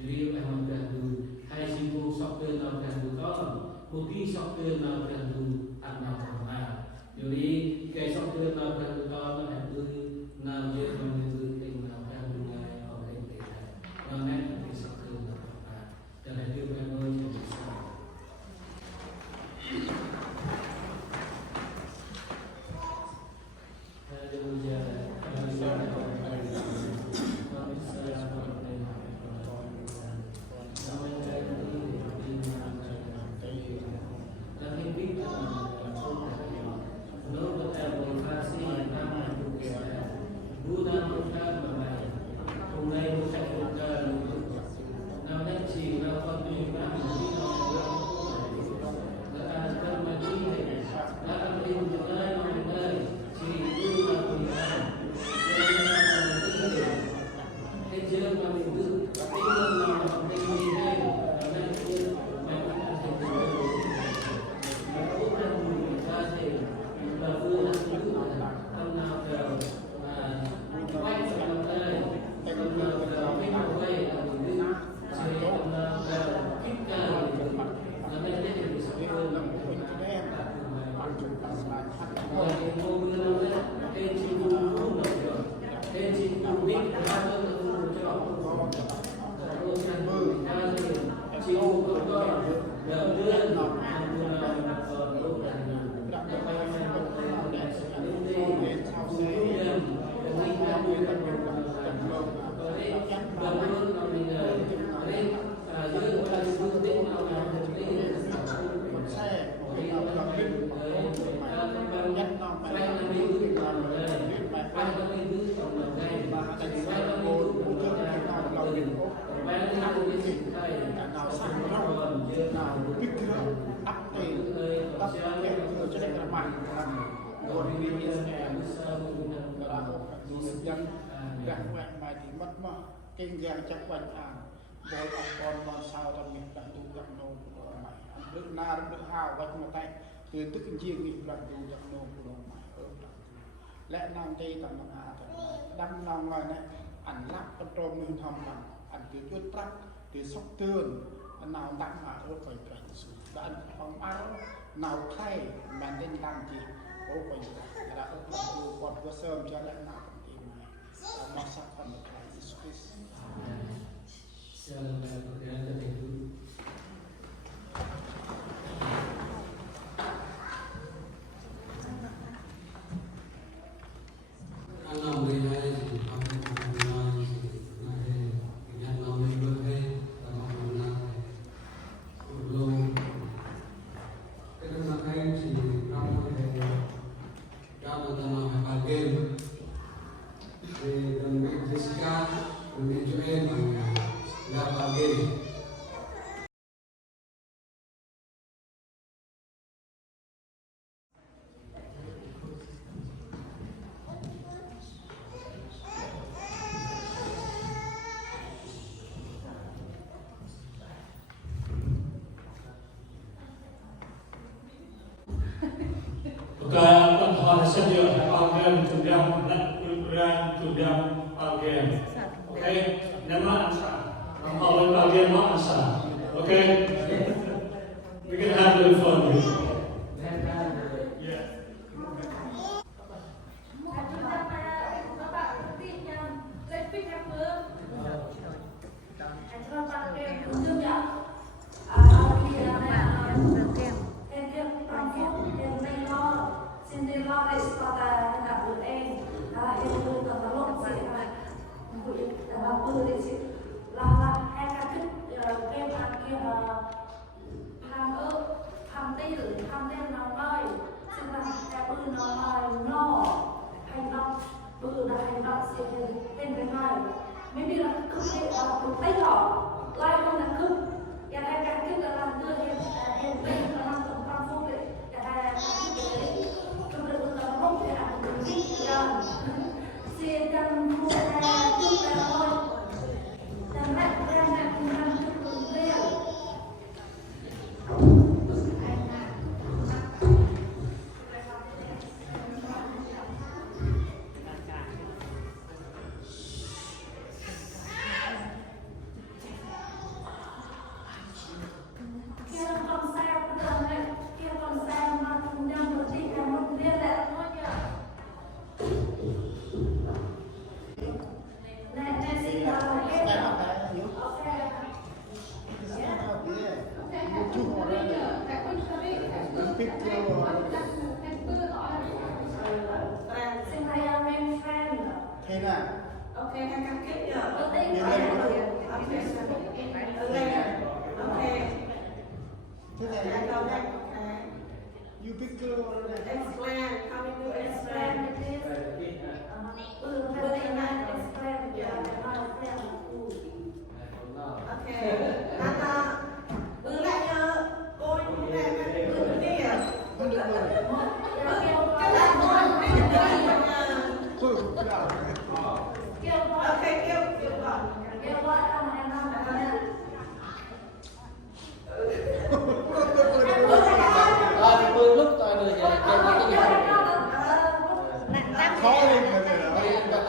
jadi memang dah tu hai chỉ buông sọc lên lao dah tu con một khi sọc lên lao dah tu ăn nào còn mà jadi cái sọc lên lao dah tu con nó là tu nào chưa còn tu tình nào đang tu ngay ở đây để nó nên cái sọc lên lao mà cho nên điều này tôi chỉ sao đắp thì đắp cái cho nên là mạnh rồi đi đi em là dân gắn quẹt bài thì mất mà kinh gàng chắc quanh bồi con sao tao mình đã tu gặp nô mày nước na nước hào vạch một tay từ tức riêng mình là tu gặp nô của mày lẽ nam tây tầm đâm lòng ngoài này ảnh lắc con trôm mình thầm bằng ảnh từ chuột trắc từ sóc tường nào đâm mà ô phải cảnh đã ảnh phong áo nào thay màn lên đăng gì ô phải là còn có sớm cho lẽ nào tìm này mà sắc còn một cái Jesus Bukan saja algen sudah algen. Okey, nama Ansa. Algen nama Ansa. Okey, we can handle it for you. Yeah. Xin đi lo đây cho ta là bữa em em tôi cần nó lộn sẽ là bữa để chị là hai cái game ăn kia tham tham tây tử tham đen nó nói xin là cái bữa nó nói no hành động bữa là hành động sẽ tên cái này mấy biết là cực cái tay nhỏ lại luôn là cực cái hai cái kia là làm đưa em đây là làm tổng tham phúc đấy cái hai cái đấy không thể làm được gì đâu. Xin cảm ơn chúng ta thôi. Cảm ơn các bạn cùng làm cho cùng nhau. Kia con sao cũng được, kia con sao mà cùng nhau được đi làm một liên lạc thôi. thế nào Ok, hai cam kết nhờ. Ok. thế này you pick girl Explain. How do you explain this? Explain. Okay. Nata. Bữa lại nhớ. Cô cũng này bữa đi à? không được rồi Cái là con. thôi Kêu gọi. Ok, kêu gọi. Kêu gọi ông em năm thì bơi lúc tôi được cái gì khó lên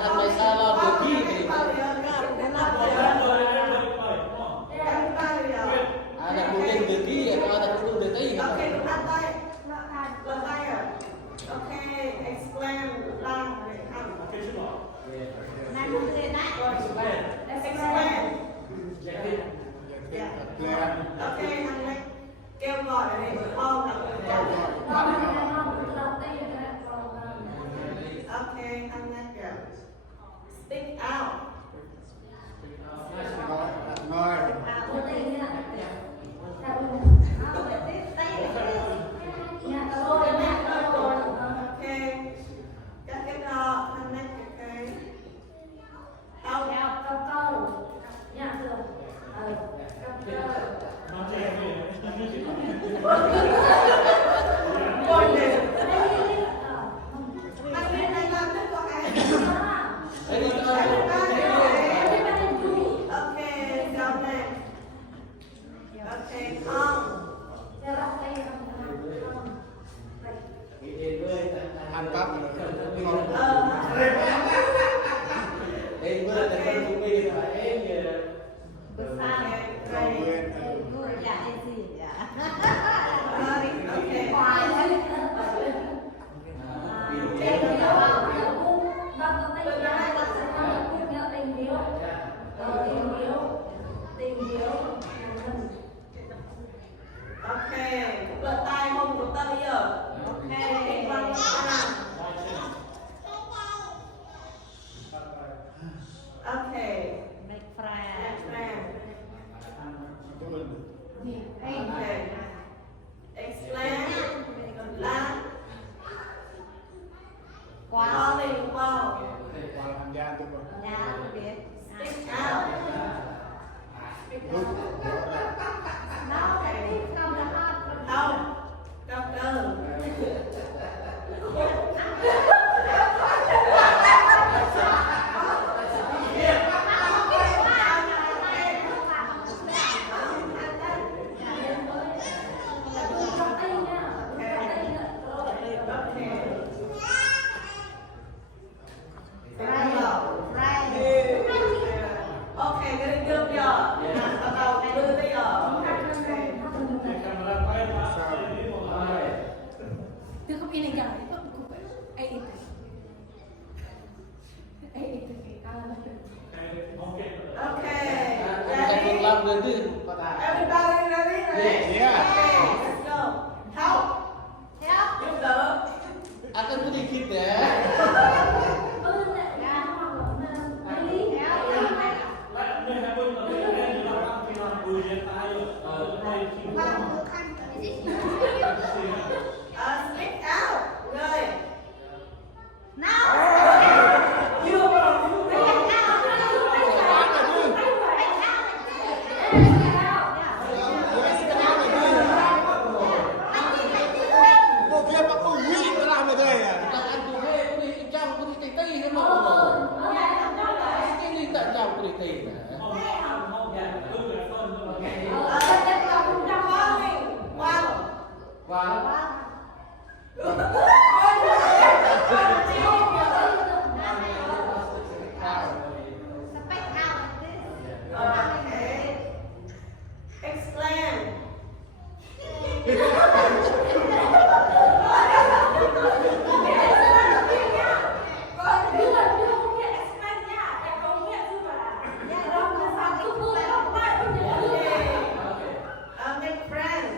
anh mày sao lo được gì thì là cô lên được gì rồi là cô được tí Ok, đúng ăn tay. Lần tay à? Ok, explain. Làm để ăn. Explain. Ok, thằng này kêu gọi để con ok, thằng này kìa. Mantap. Make friends. Wow. Walang dia tu. Dạ, biết. Look. Nó biết không là Dia kau pilih jangan itu. Itu. Everybody ready? Yeah. Let's go. Help. Giúp đỡ. Akan sedikit ya. Speak out. Rồi. Cô kia bắt cô nghĩ nó làm ở đây à? Anh tụi em có đi trong có đi tây cái mà rồi. Cái đi tại trong có đi tây nè. Và Explain. Make friends.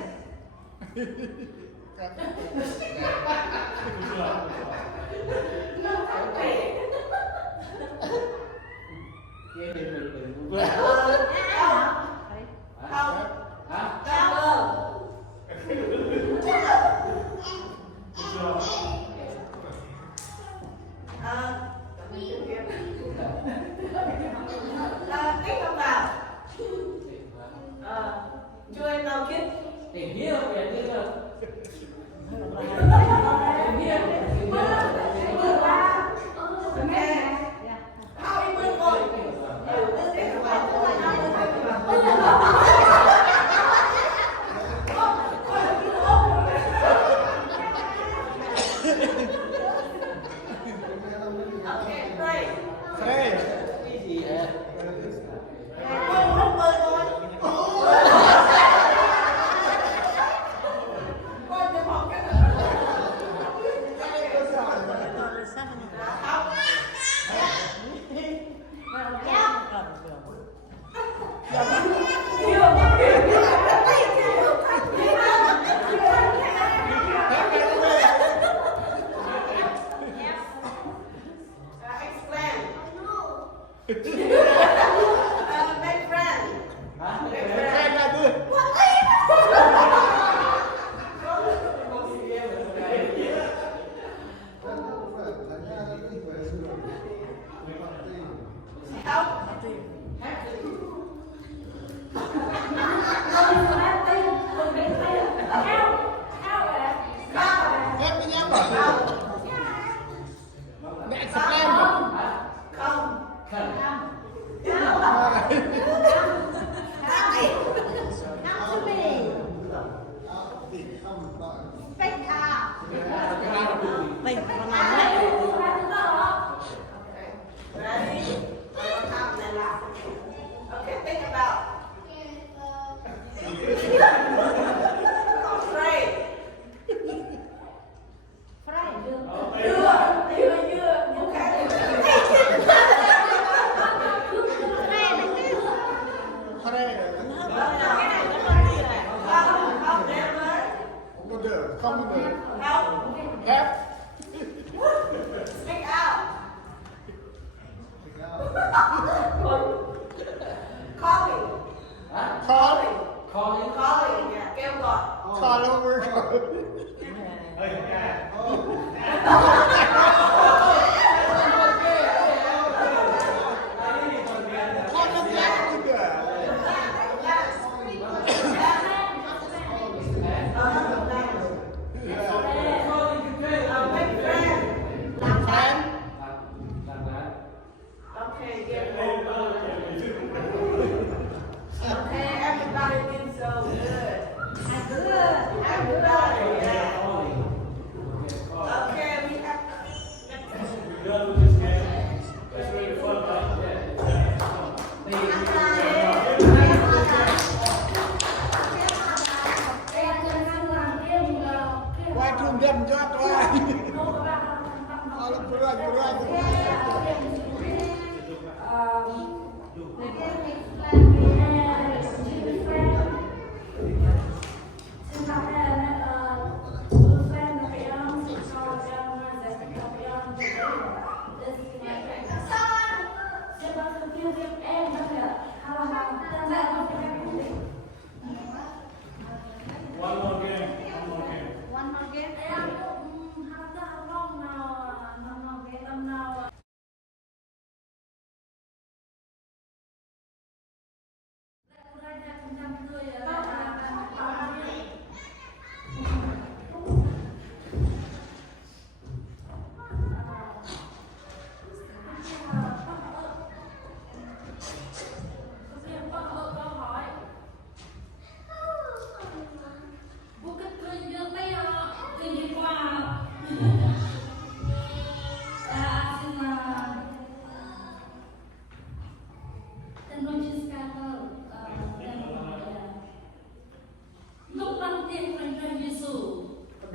kia thì mình Chui nào kiếp. tình yêu về như là How you will go? Okay, great. Hey. cái gì hả? Không bơi thôi. Coi cho họ cái Explain. Make friends. Make friends. Khen là tôi. Help. Em với nhau. Mẹ explain mà.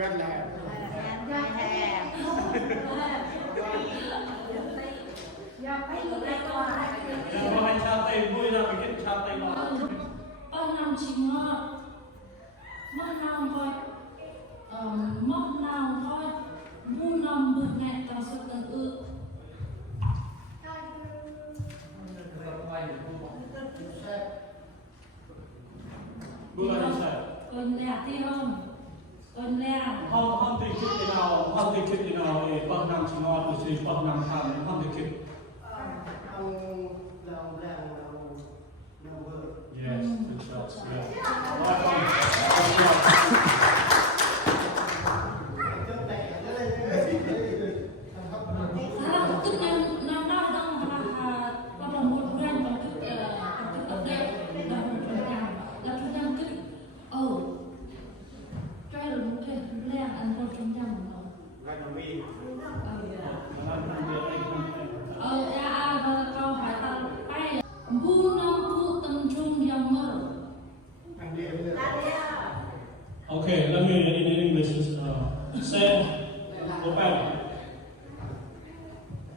Bethlehem. And I have. อย่าไปอยู่ในก่อน Yang orang Sate Bui dah bikin Sate Bawang. Nam chỉ ngọt mất nào thôi mất nào thôi bu nằm bực này càng sụt càng ư Bui yang saya. còn lẹ thì không còn lẹ Hong ti kit inau pak nam singot mesti pak nam tham hong ti kit. Yes, good job. Sekarang untuk yang nana dong pada modern untuk update dan program dan program ke try được một cái lẹ ăn con chúng ta mà câu hỏi ta bay bu nam ku tâm trung yang mơ Okay, let me in English say go back.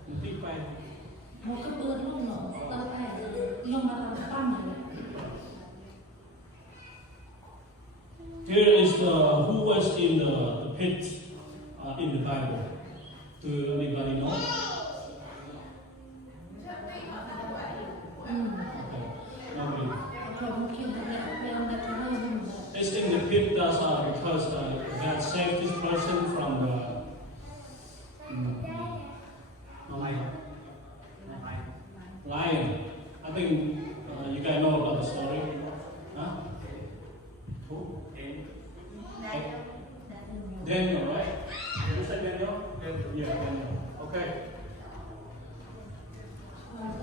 Nanti back. một cái bữa lúc nó ta phải dùng mà taปั้นnày Here is who was in the pit in the Bible. Do anybody know? Okay. Nobody. không kia là em đã thấy hơi buồn This in the pit does because God saved this person from the lion. I think you guys know about the story. Huh? Who? Daniel, right? Is that Daniel? Yeah, Daniel. Okay,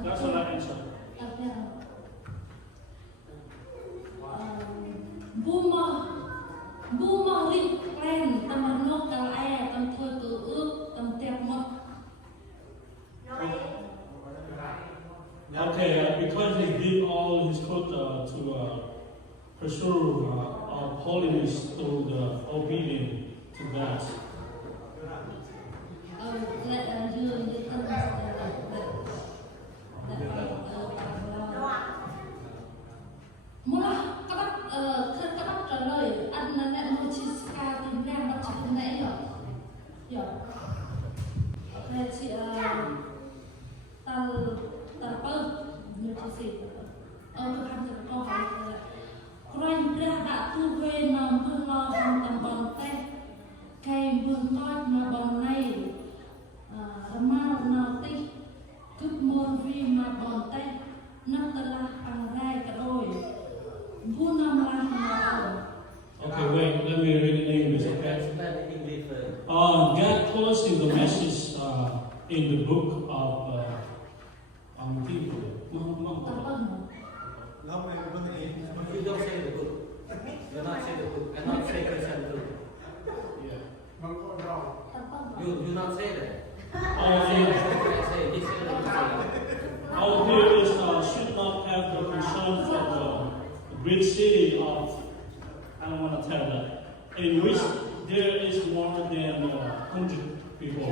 that's the right answer. bu mơ rít quen tâm ăn nốt tâm e tâm thôi tự ước tâm tẹp mất Okay, because he did all his could to pursue holiness through the obedience to God. lại là đưa những thân muốn là các bác trả lời ăn là nè một chiếc ca tìm ra bắt chước nãy hiểu đây chị ta bơ như chị xịt tôi tham dự câu hỏi Quanh ra đã thu về nằm vương lo hàng tầm bằng tay cây vương toi mà bằng này mau nào tí cướp môn vi mà bằng tay năm tờ la bằng rai cả đôi vu năm la mà Okay, wait, let me read it in English, okay? God told us in the message in the book of people. tầm bằng You don't say the book. You not say the book. And not say Christian book. Yeah. tầm bằng You not say that. Say this is what you say. Our here is should not have the concern for the great city of, I don't want to tell that, in which there is more than 100 people.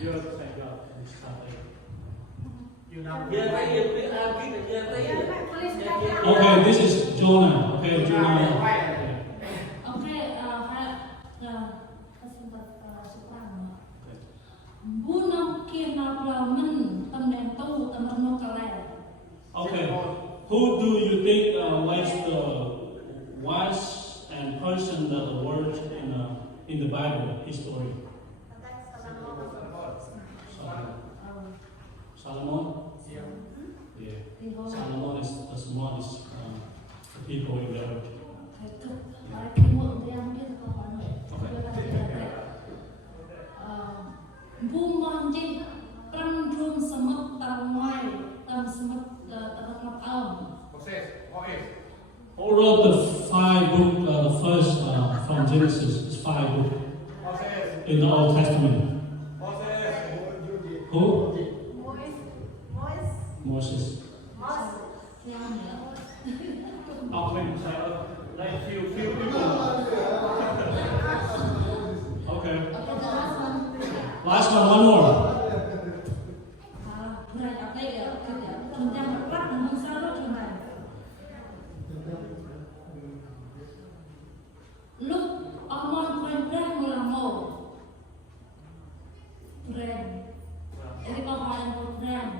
You have to thank God for this topic. Okay, this is Jonah. Okay, Jonah. Okay. ok vu năm kia nào là mình tâm đèn tu tâm ăn nô cà lè Okay, who do you think was the wise and person that the word in the Bible history? Solomon. Yeah. Solomon is the smartest people in the earth. cái muộn thì em biết câu hỏi này vu mong gì trăng rung sâm tầm ngoài tầm sâm tầm ngọc âm Who wrote the 5 book, the first from Genesis, it's 5 book in the Old Testament? Who? Moses. theo nữa Học mình sẽ đây few people. Okay. Last one more. Lúc omong quen mula mo. Friend. Jadi kau yang friend.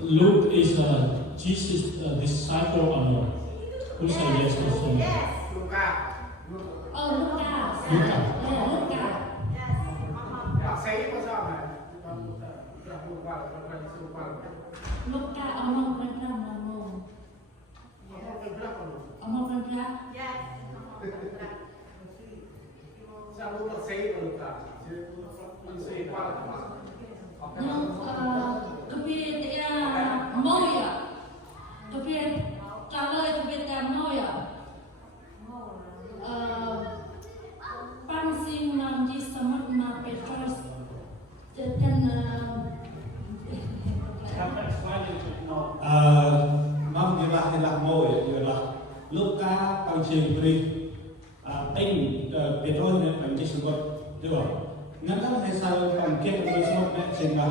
Luke is Jesus' disciple or not? Who said yes or no? Luka. Oh, Lukas. Luka. Ya, Luka. Pak saya apa sama? Luka, Luka omong quen mula mo. Omong quen. Sao Luka saya Luka? Saya qua là Nhưng kepilih dia mau ya, kepilih kalau kepilih dia mau ya, pansing nanti sama Petrus dan Nó như là môi như là Luca bằng trình bì tinh Petro nên bằng trình sự vật được không? Ngân các hay sao bằng kết với số mẹ trình là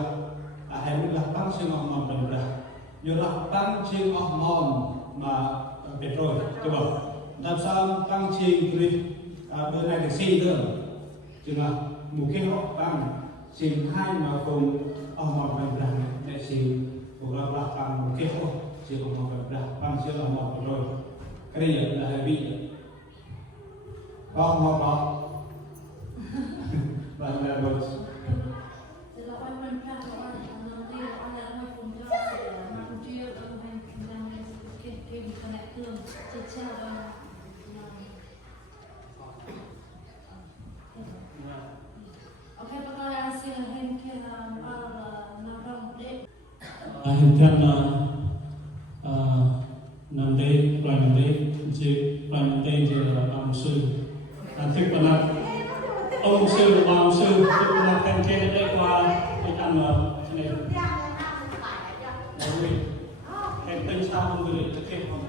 hãy là bằng trình ở mòn bằng ra như là bằng trình ở mòn mà Petro được không? Làm sao bằng trình bì bên này được xây được chứ là một cái họ bằng trình hai mà cùng ở mòn bằng ra để trình của là bằng một cái họ trình ở mòn bằng ra bằng trình ở mòn bằng rồi cái này là hay bị có mòn đó và là một hình thành nằm đây loài nằm đây chỉ loài nằm đây chỉ là ông sư thích và là ông sư và ông sư thích là thành kia đây qua cái ăn này rồi hẹn tính sao không người để kia không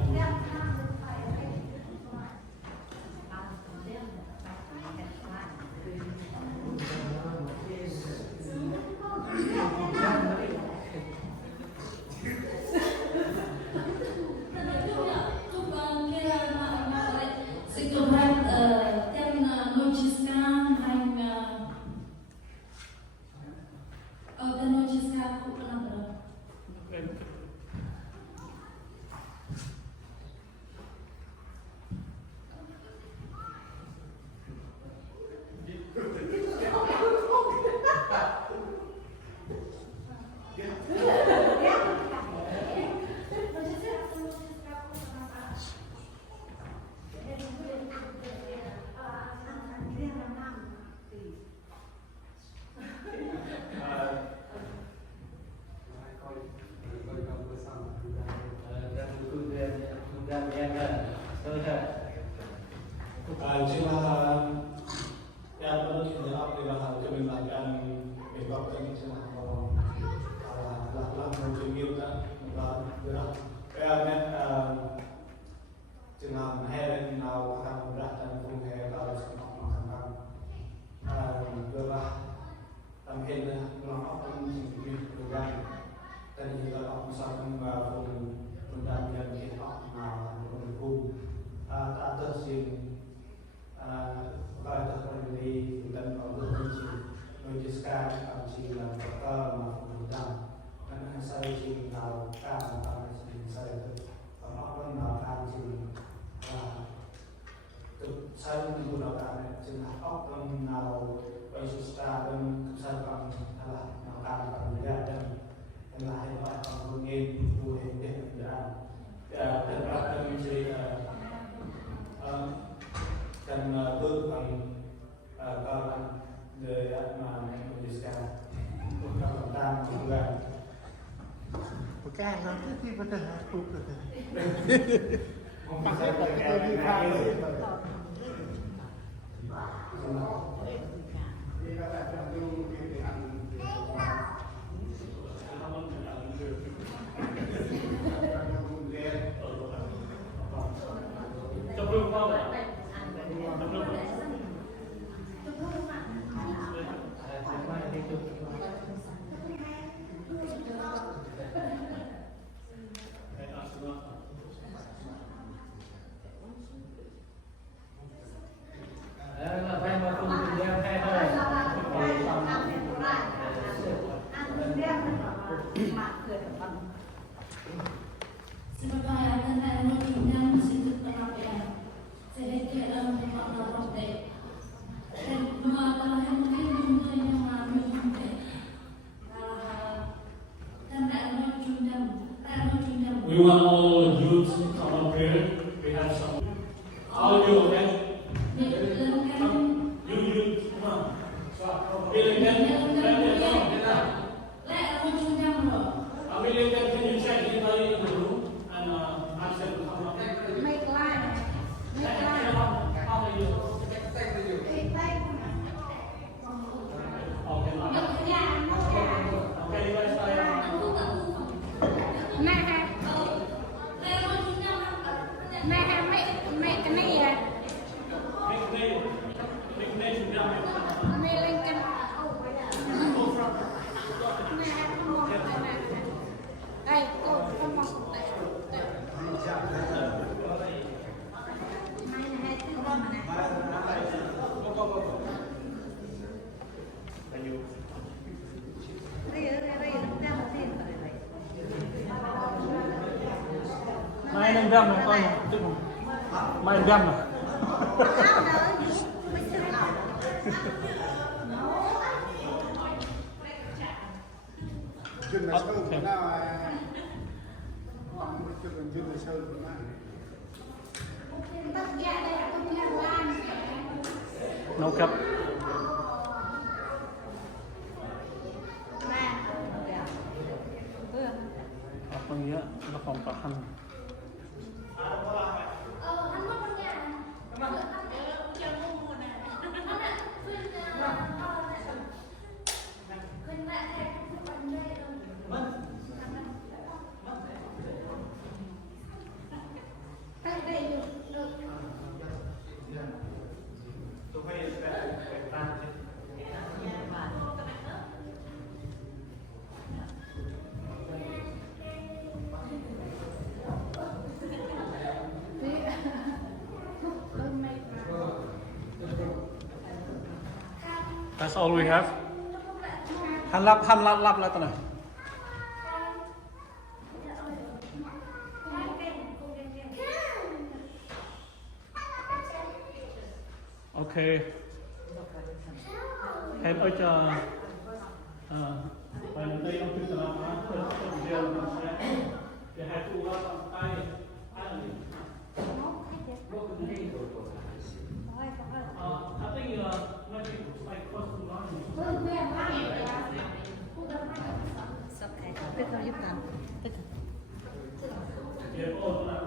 Bukan, nanti pada aku kata. Pasal tak kita di kali. Dia kata jangan kita ambil. We want all youth to come up here. We have some. All of you, okay? You, come on. Feeling good? American, can you check anybody in the room and ask them to come up? Make line. Make line. How are you? Okay, you guys try it. Mẹ cái này à? Make nation down. Mẹ lên cái mẹ không mong cái này. Đây, cô không mong cái này. Mai này hay thứ ba mà này. Mai đang râm này coi nè. Mai đang râm nè. Dừng là sâu của nào dừng là sâu của nào No cup. Apa ya? Lapang pahan. That's all we have. Han lap lah tu nah. Okay. Em ơi cho bài đây ông tư tưởng mà tôi điều mà sẽ để hai tu ra bằng tay ai là gì? I think maybe like close to lunch. Biết không giúp làm. Yeah, all that.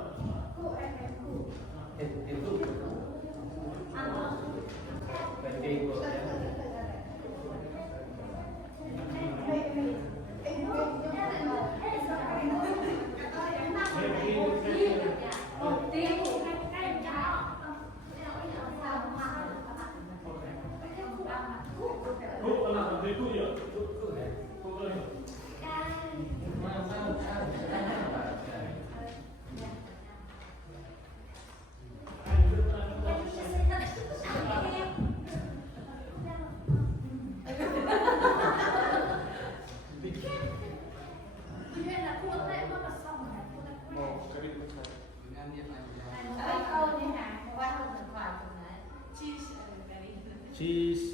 Cheese.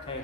Okay.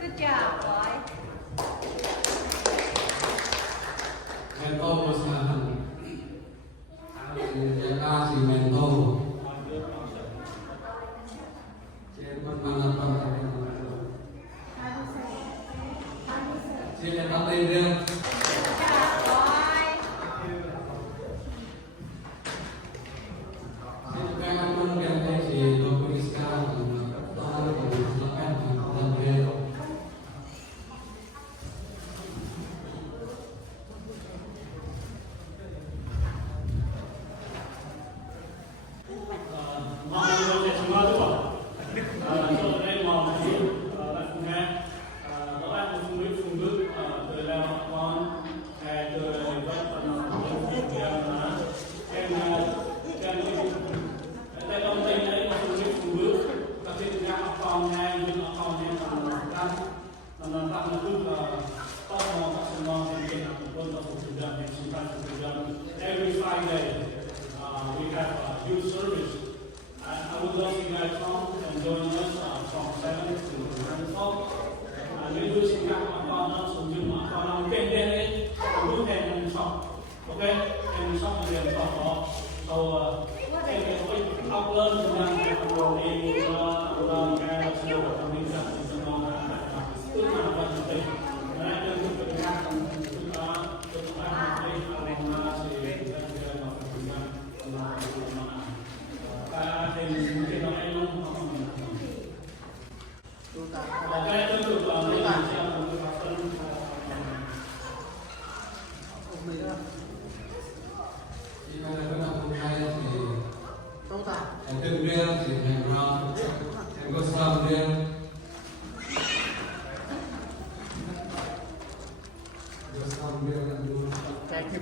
Good job, boy. Mental masalah. Jaga si mental. Ok, em sắp thực hiện sau em phải upload dengan uploading ulang cái siêu vật thông minh ra thì sẽ ngon tức là vật thực tế đấy nên chúng tôi đang chúng ta đi làm thì sẽ là một phần và thì nó em luôn ok tôi được mình sẽ em đừng riêng thì em lo em có xong riêng Cái kia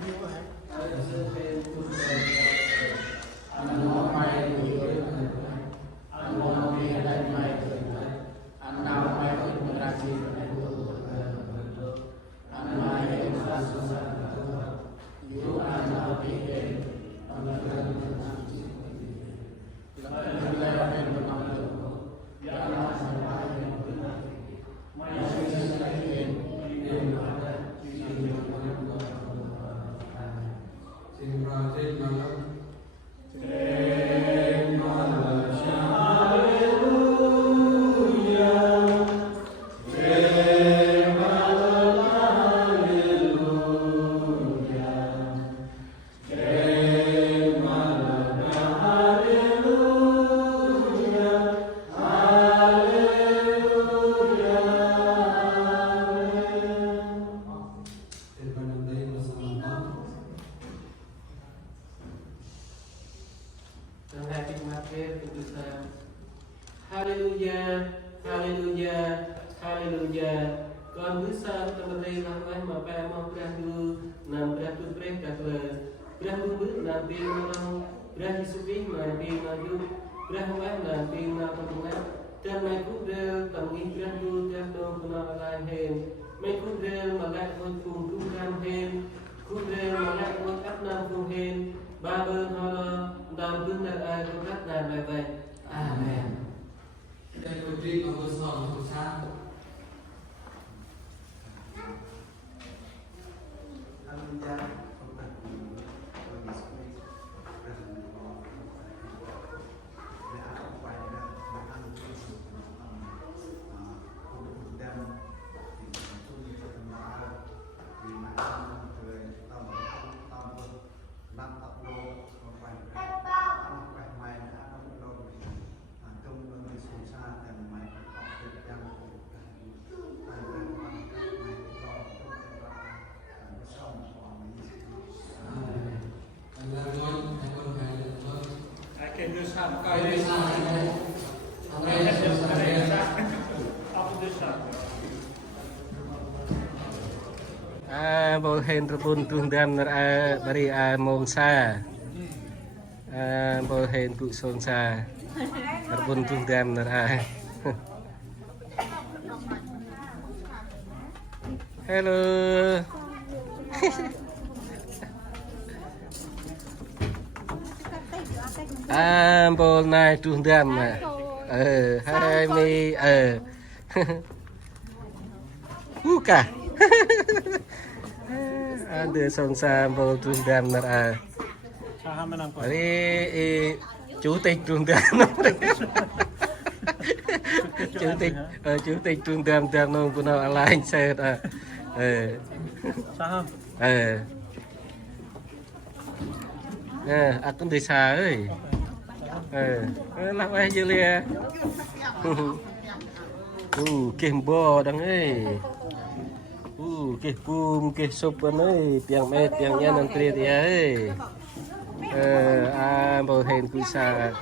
biết hả? Hallelujah, Hallelujah, Hallelujah. Con bước sang tâm đây là ai mà ba mong ra đưa nằm ra tu pre cả lời ra tu bước làm pin nào ra Giêsu Christ mà pin nào du ra không ai làm pin nào trong ngã trên này cũng đều tầm nghi ra tu ra đâu cũng nào lại hèn mấy cũng đều mà lại con cùng trung cam hèn cũng đều mà lại con cắt nam cùng hèn ba bên họ làm bước là ai con cắt làm lại vậy. Amen. Đây là tri của tôi sòn của sáng. Bol hen terbun tuh dam ner bari mong sa bol hen tu song sa terbun tuh dam ner hello bol nai tuh dam hai mi buka ada song-sang bầu trung đam nè đây chủ tịch trung đam chủ tịch trung đam đam nông của nó là anh xe aku desa ơi làm ai giờ lia kembo đằng ấy cái bùm cái súp này piang met piang nha nanti dia bầu hen kuisa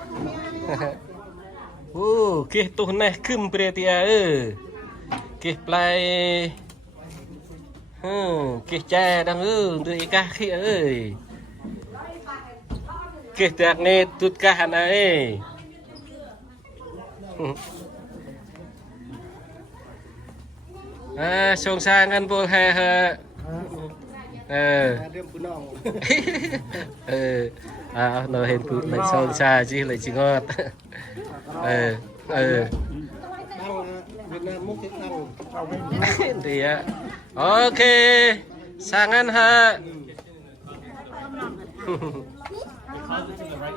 cái tuh neh kem dia cái play cái cha đang đuôi cá khi cái đặc này tụt cá này song sang ăn bol he nó hiện tụt lại song sa chứ lại chỉ ngọt thì ok sang ăn ha Because it's the right.